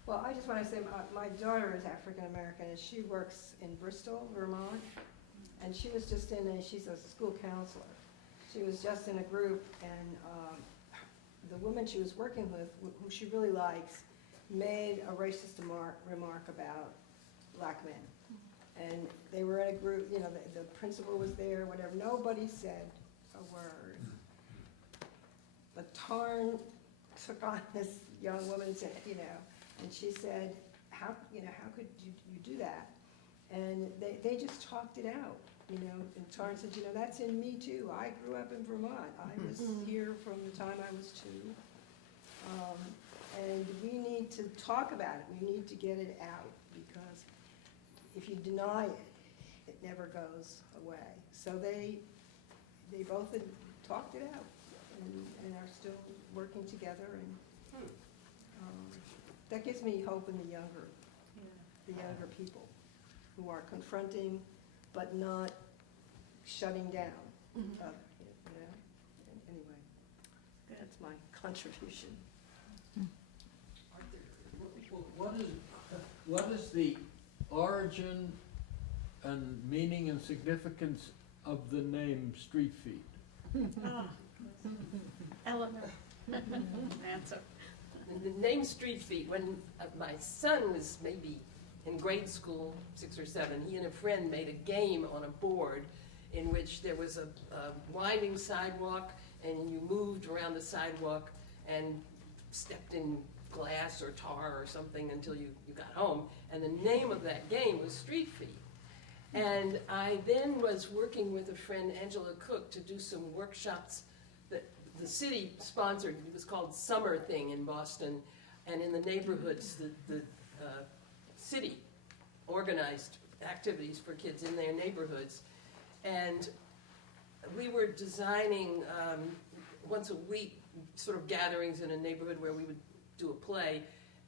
Well, I just want to say my daughter is African American and she works in Bristol, Vermont. And she was just she's a school counselor. She was just in a group, and the woman she was working with, who she really likes, made a racist remark about black men. And they were in a group, the principal was there, whatever. Nobody said a word. But Tarn took on this young woman, and she said, how could you do that? And they just talked it out, and Tarn said, that's in me too. I grew up in Vermont. I was here from the time I was 2. And we need to talk about it. We need to get it out, because if you deny it, it never goes away. So they both had talked it out and are still working together, and that gives me hope in the younger people who are confronting but not shutting down. Anyway, that's my contribution. What is the origin and meaning and significance of the name Streetfeet? Eleanor, answer. The name Streetfeet, when my son was maybe in grade school, 6 or 7, he and a friend made a game on a board in which there was a winding sidewalk, and you moved around the sidewalk and stepped in glass or tar or something until you got home. And the name of that game was Streetfeet. And I then was working with a friend, Angela Cook, to do some workshops that the city sponsored. It was called Summer Thing in Boston. And in the neighborhoods, the city organized activities for kids in their neighborhoods. And we were designing once a week sort of gatherings in a neighborhood where we would do a play.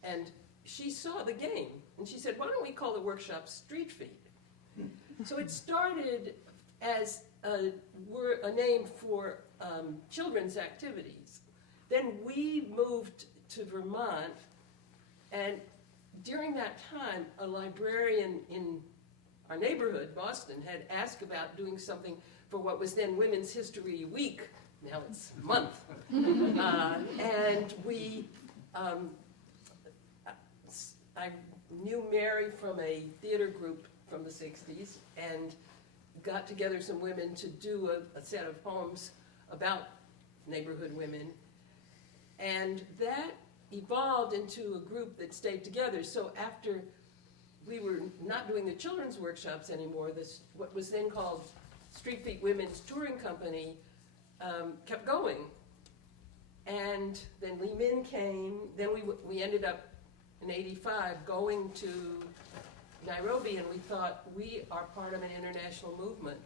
And she saw the game, and she said, why don't we call the workshop Streetfeet? So it started as a name for children's activities. Then we moved to Vermont, and during that time, a librarian in our neighborhood, Boston, had asked about doing something for what was then Women's History Week. Now it's a month. And we, I knew Mary from a theater group from the 60s and got together some women to do a set of poems about neighborhood women. And that evolved into a group that stayed together. So after we were not doing the children's workshops anymore, what was then called Streetfeet Women's Touring Company kept going. And then Lee Min came, then we ended up in '85 going to Nairobi, and we thought, we are part of an international movement.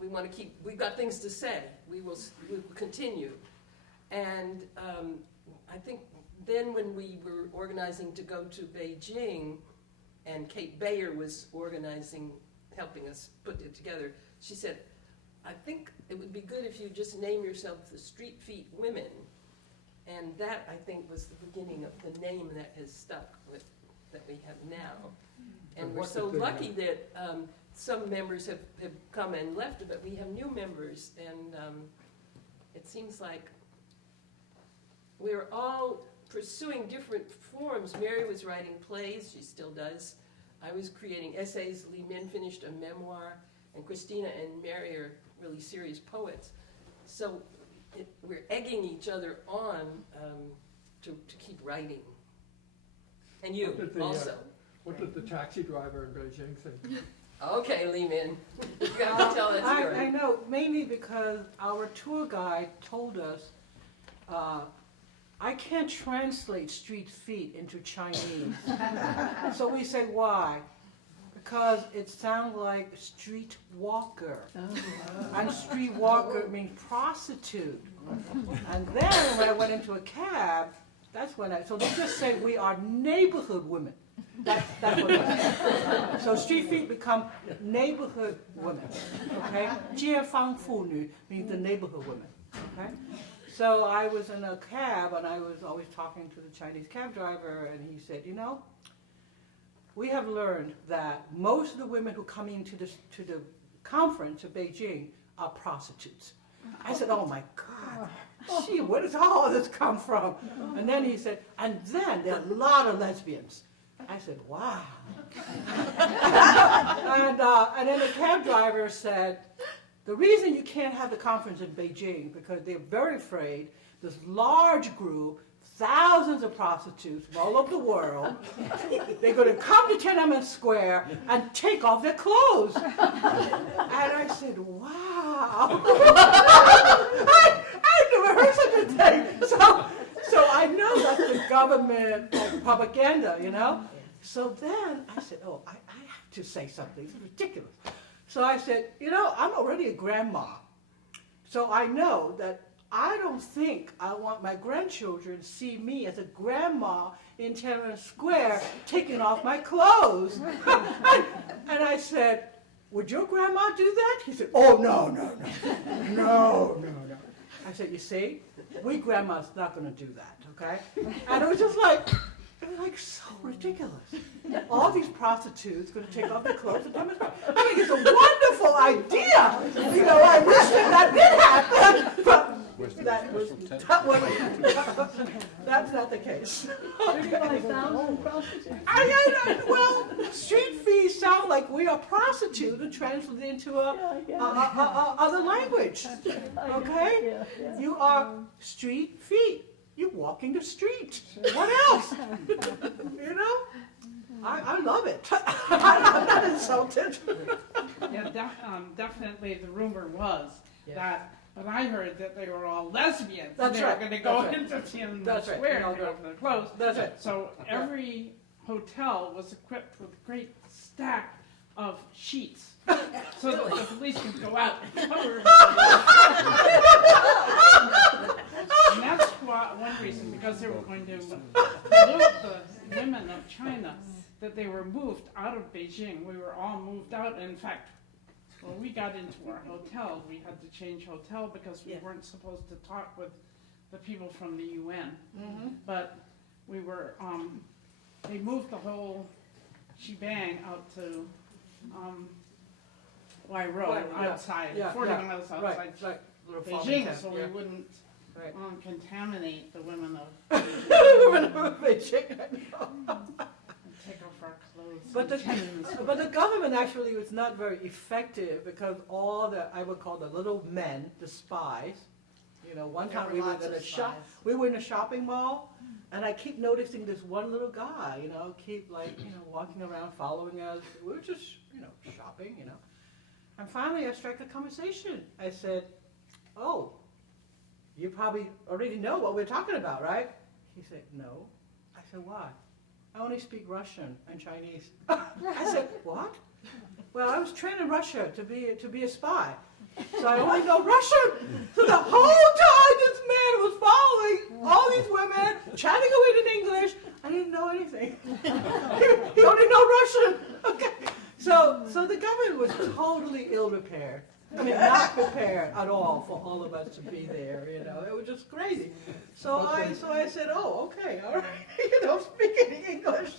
We want to we've got things to say. We will continue. And I think then when we were organizing to go to Beijing, and Kate Bayer was organizing, helping us put it together, she said, I think it would be good if you just name yourself the Streetfeet Women. And that, I think, was the beginning of the name that has stuck with, that we have now. And we're so lucky that some members have come and left, but we have new members, and it seems like we're all pursuing different forms. Mary was writing plays, she still does. I was creating essays. Lee Min finished a memoir, and Christina and Mary are really serious poets. So we're egging each other on to keep writing. And you also. What did the taxi driver in Beijing think? Okay, Lee Min, you got to tell that story. I know, mainly because our tour guide told us, I can't translate street feet into Chinese. So we say, why? Because it sounds like street walker. And street walker means prostitute. And then when I went into a cab, that's when so they just say we are neighborhood women. That's what it is. So street feet become neighborhood women. Okay? 街坊妇女 means the neighborhood women. Okay? So I was in a cab, and I was always talking to the Chinese cab driver, and he said, you know, we have learned that most of the women who come into the conference in Beijing are prostitutes. I said, oh my God, gee, where does all this come from? And then he said, and then there are a lot of lesbians. I said, wow. And then the cab driver said, the reason you can't have the conference in Beijing, because they're very afraid this large group, thousands of prostitutes from all over the world, they're going to come to Tiananmen Square and take off their clothes. And I said, wow. I never heard such a thing. So I know that's the government propaganda, you know? So then I said, oh, I have to say something. It's ridiculous. So I said, you know, I'm already a grandma. So I know that I don't think I want my grandchildren to see me as a grandma in Tiananmen Square taking off my clothes. And I said, would your grandma do that? He said, oh, no, no, no, no, no, no. I said, you see, we grandma's not going to do that, okay? And it was just like so ridiculous. All these prostitutes going to take off their clothes and come and I think it's a wonderful idea. You know, I wish that did happen, but that's not the case. Okay. Well, street fees sound like we are prostitutes and translated into other language. Okay? You are street feet. You're walking the street. What else? You know? I love it. I'm not insulted. Yeah, definitely the rumor was that, but I heard that they were all lesbians. That's and they right. were going to go That's into Tiananmen That's right. Square No, and take no. off their clothes. That's right. So every hotel was equipped with a great stack of sheets so that the police could go out and cover And that's one reason, because they were going to pollute the women of China, that they were moved out of Beijing. We were all moved out. In fact, when we got into our hotel, we had to change hotel because we weren't supposed to talk with the people from the UN. Mm-hmm. But we were, they moved the whole shebang out to Wai Road, outside, 40 miles outside Beijing, so we wouldn't contaminate the women of Beijing. take off our clothes. But the government actually was not very effective because all the, I would call the little men, the spies, you know, one time we were in a shopping mall, and I keep noticing this one little guy, you know, walking around following us. We were just, shopping, And finally I struck a conversation. I said, oh, you probably already know what we're talking about, right? He said, no. I said, why? I only speak Russian and Chinese. I said, what? Well, I was trained in Russia to be a spy. So I only know Russian. So the whole time this man was following all these women, chatting away in English. I didn't know anything. He only know Russian. Okay. So the government was totally ill-prepared. I mean, not prepared at all for all of us to be there, It was just crazy. So I said, oh, okay, all right, speaking English.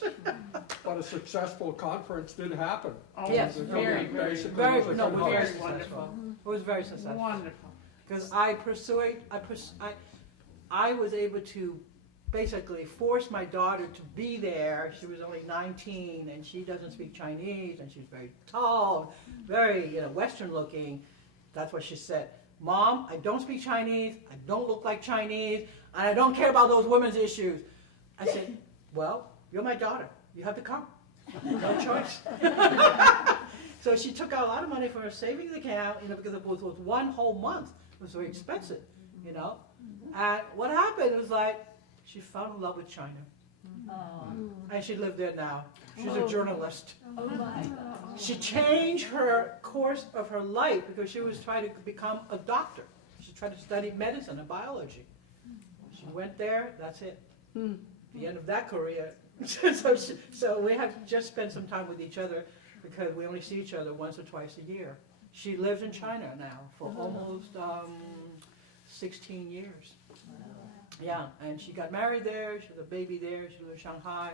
But a successful conference did happen. Oh, yes, very wonderful. It was very successful. Wonderful. Because I was able to basically force my daughter to be there. She was only 19 and she doesn't speak Chinese and she's very tall, very Western looking. That's what she said. Mom, I don't speak Chinese, I don't look like Chinese, and I don't care about those women's issues. I said, well, you're my daughter. You have to come. No choice. So she took out a lot of money from her savings account, because it was 1 whole month. It was very expensive, And what happened was she fell in love with China. And she lived there now. She's a journalist. Oh my. She changed her course of her life because she was trying to become a doctor. She tried to study medicine and biology. She went there, that's it. The end of that career. So we have just spent some time with each other because we only see each other once or twice a year. She lives in China now for almost 16 years. Yeah, and she got married there, she has a baby there, she lives in Shanghai.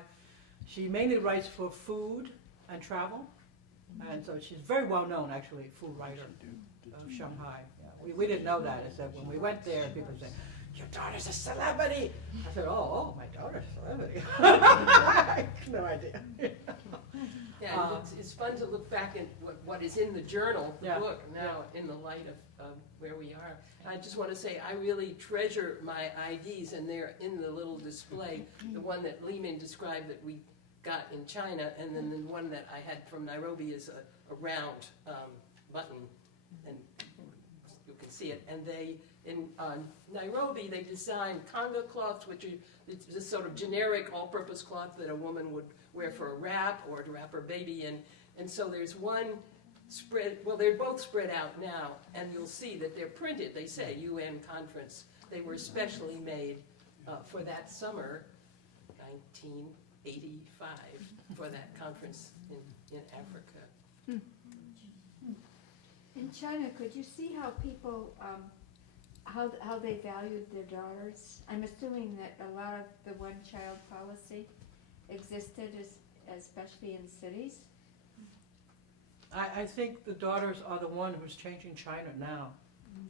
She mainly writes for food and travel, and so she's very well known, actually, food writer of Shanghai. Yeah, we didn't know that. I said, when we went there, people said, your daughter's a celebrity. I said, oh, my daughter's a celebrity. I have no idea. Yeah, it's fun to look back at what is in the journal, the book, now in the light of where we are. I just want to say I really treasure my IDs, and they're in the little display. The one that Li-Min described that we got in China, and then the one that I had from Nairobi is a round button, and you can see it. And in Nairobi, they designed conga cloths, which are this sort of generic all-purpose cloth that a woman would wear for a wrap or to wrap her baby in. And so there's one spread, well, they're both spread out now, and you'll see that they're printed. They say UN conference. They were specially made for that summer, 1985 for that conference in Africa. In China, could you see how people, how they valued their daughters? I'm assuming that a lot of the one-child policy existed, especially in cities. I think the daughters are the one who's changing China now,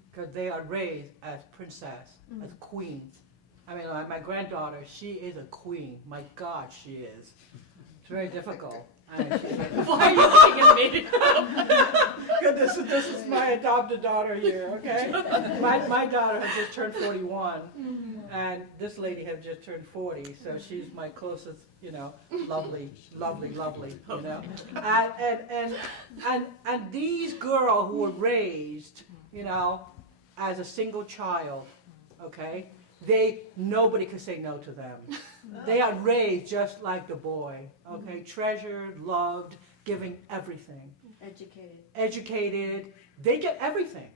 because they are raised as princess, as queens. I mean, my granddaughter, she is a queen. My God, she is. It's very difficult. I mean, Why are you looking at me? Because this is my adopted daughter here, okay? My daughter has just turned 41, and this lady has just turned 40, so she's my closest, you know, lovely, you know? And these girls who were raised, you know, as a single child, okay? Nobody could say no to them. They are raised just like the boy, okay? Treasured, loved, giving everything. Educated. They get everything.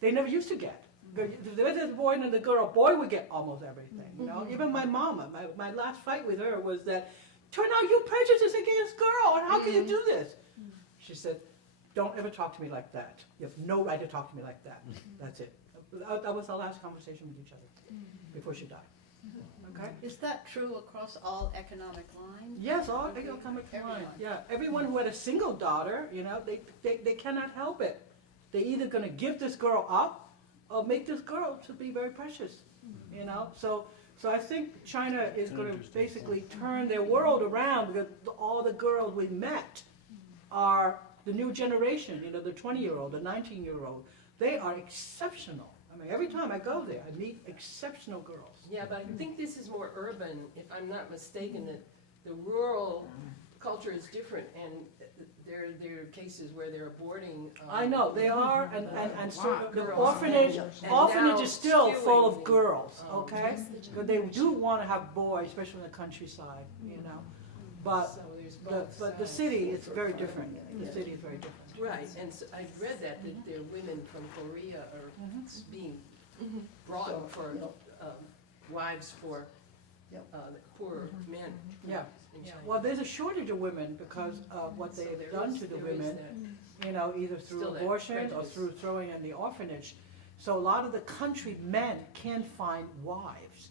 They never used to get. There's a boy and a girl. Boy would get almost everything, you know? Even my mama, my last fight with her was that, turn out you prejudice against girl, and how can you do this? She said, don't ever talk to me like that. You have no right to talk to me like that. That's it. That was our last conversation with each other before she died. Okay? Is that true across all economic lines? Yes, all economic lines. Yeah, everyone who had a single daughter, you know, they cannot help it. They're either going to give this girl up or make this girl to be very precious, you know. So I think China is going to basically turn their world around, because all the girls we met are the new generation, you know, the 20-year-old, the 19-year-old. They are exceptional. I mean, every time I go there, I meet exceptional girls. Yeah, but I think this is more urban, if I'm not mistaken, that the rural culture is different, and there are cases where they're aborting. I know, they are, and so the girls. orphanage now is still full of skewing girls, okay? Because they do want to have boys, especially in the countryside, you know. But So there's both the sides. city is very different. The city is very different. Right, and so I've read that there are women from Korea are being brought for wives for the poor men. Yeah. in China. Well, there's a shortage of women because of what So they've there done is- to the there is women, that. you know, either through Still that abortion or prejudice. through throwing in the orphanage. So a lot of the country men can't find wives.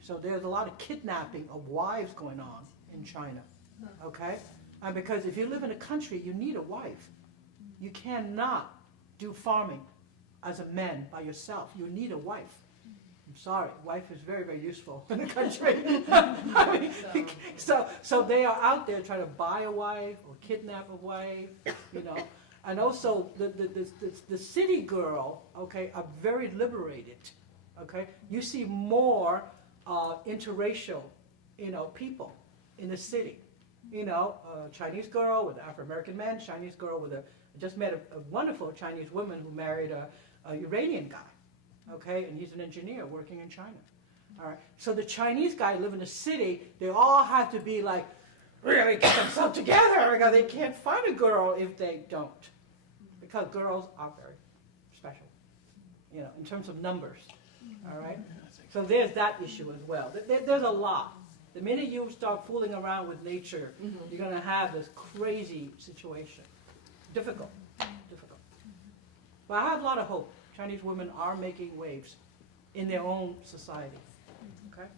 So there's a lot of kidnapping of wives going on in China, okay? And because if you live in a country, you need a wife. You cannot do farming as a man by yourself. You need a wife. I'm sorry, wife is very, very useful in the country. I mean, so they are out there trying to buy a wife or kidnap a wife, you know. And also the city girl, okay, are very liberated, okay. You see more interracial, you know, people in the city. You know, a Chinese girl with an Afro-American man, Chinese girl with I just met a wonderful Chinese woman who married a Iranian guy, okay, and he's an engineer working in China. All right, so the Chinese guy live in the city, they all have to be like, really get themselves together, because they can't find a girl if they don't. Because girls are very special, you know, in terms of numbers, all right? So there's that issue as well. There's a lot. The minute you start fooling around with nature, you're going to have this crazy situation. Difficult. But I have a lot of hope. Chinese women are making waves in their own society. Okay?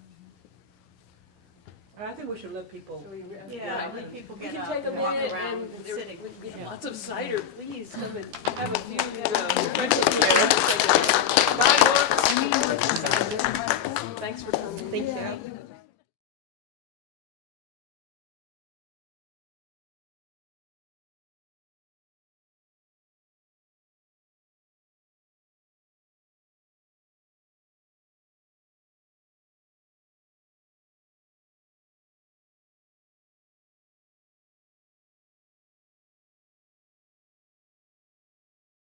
And I think we should let people... Yeah, let people We get can out take a and walk minute, around and the city. we have lots of cider. Please come and have a few refreshments here. Bye, Laura. Thanks for coming. Thank you.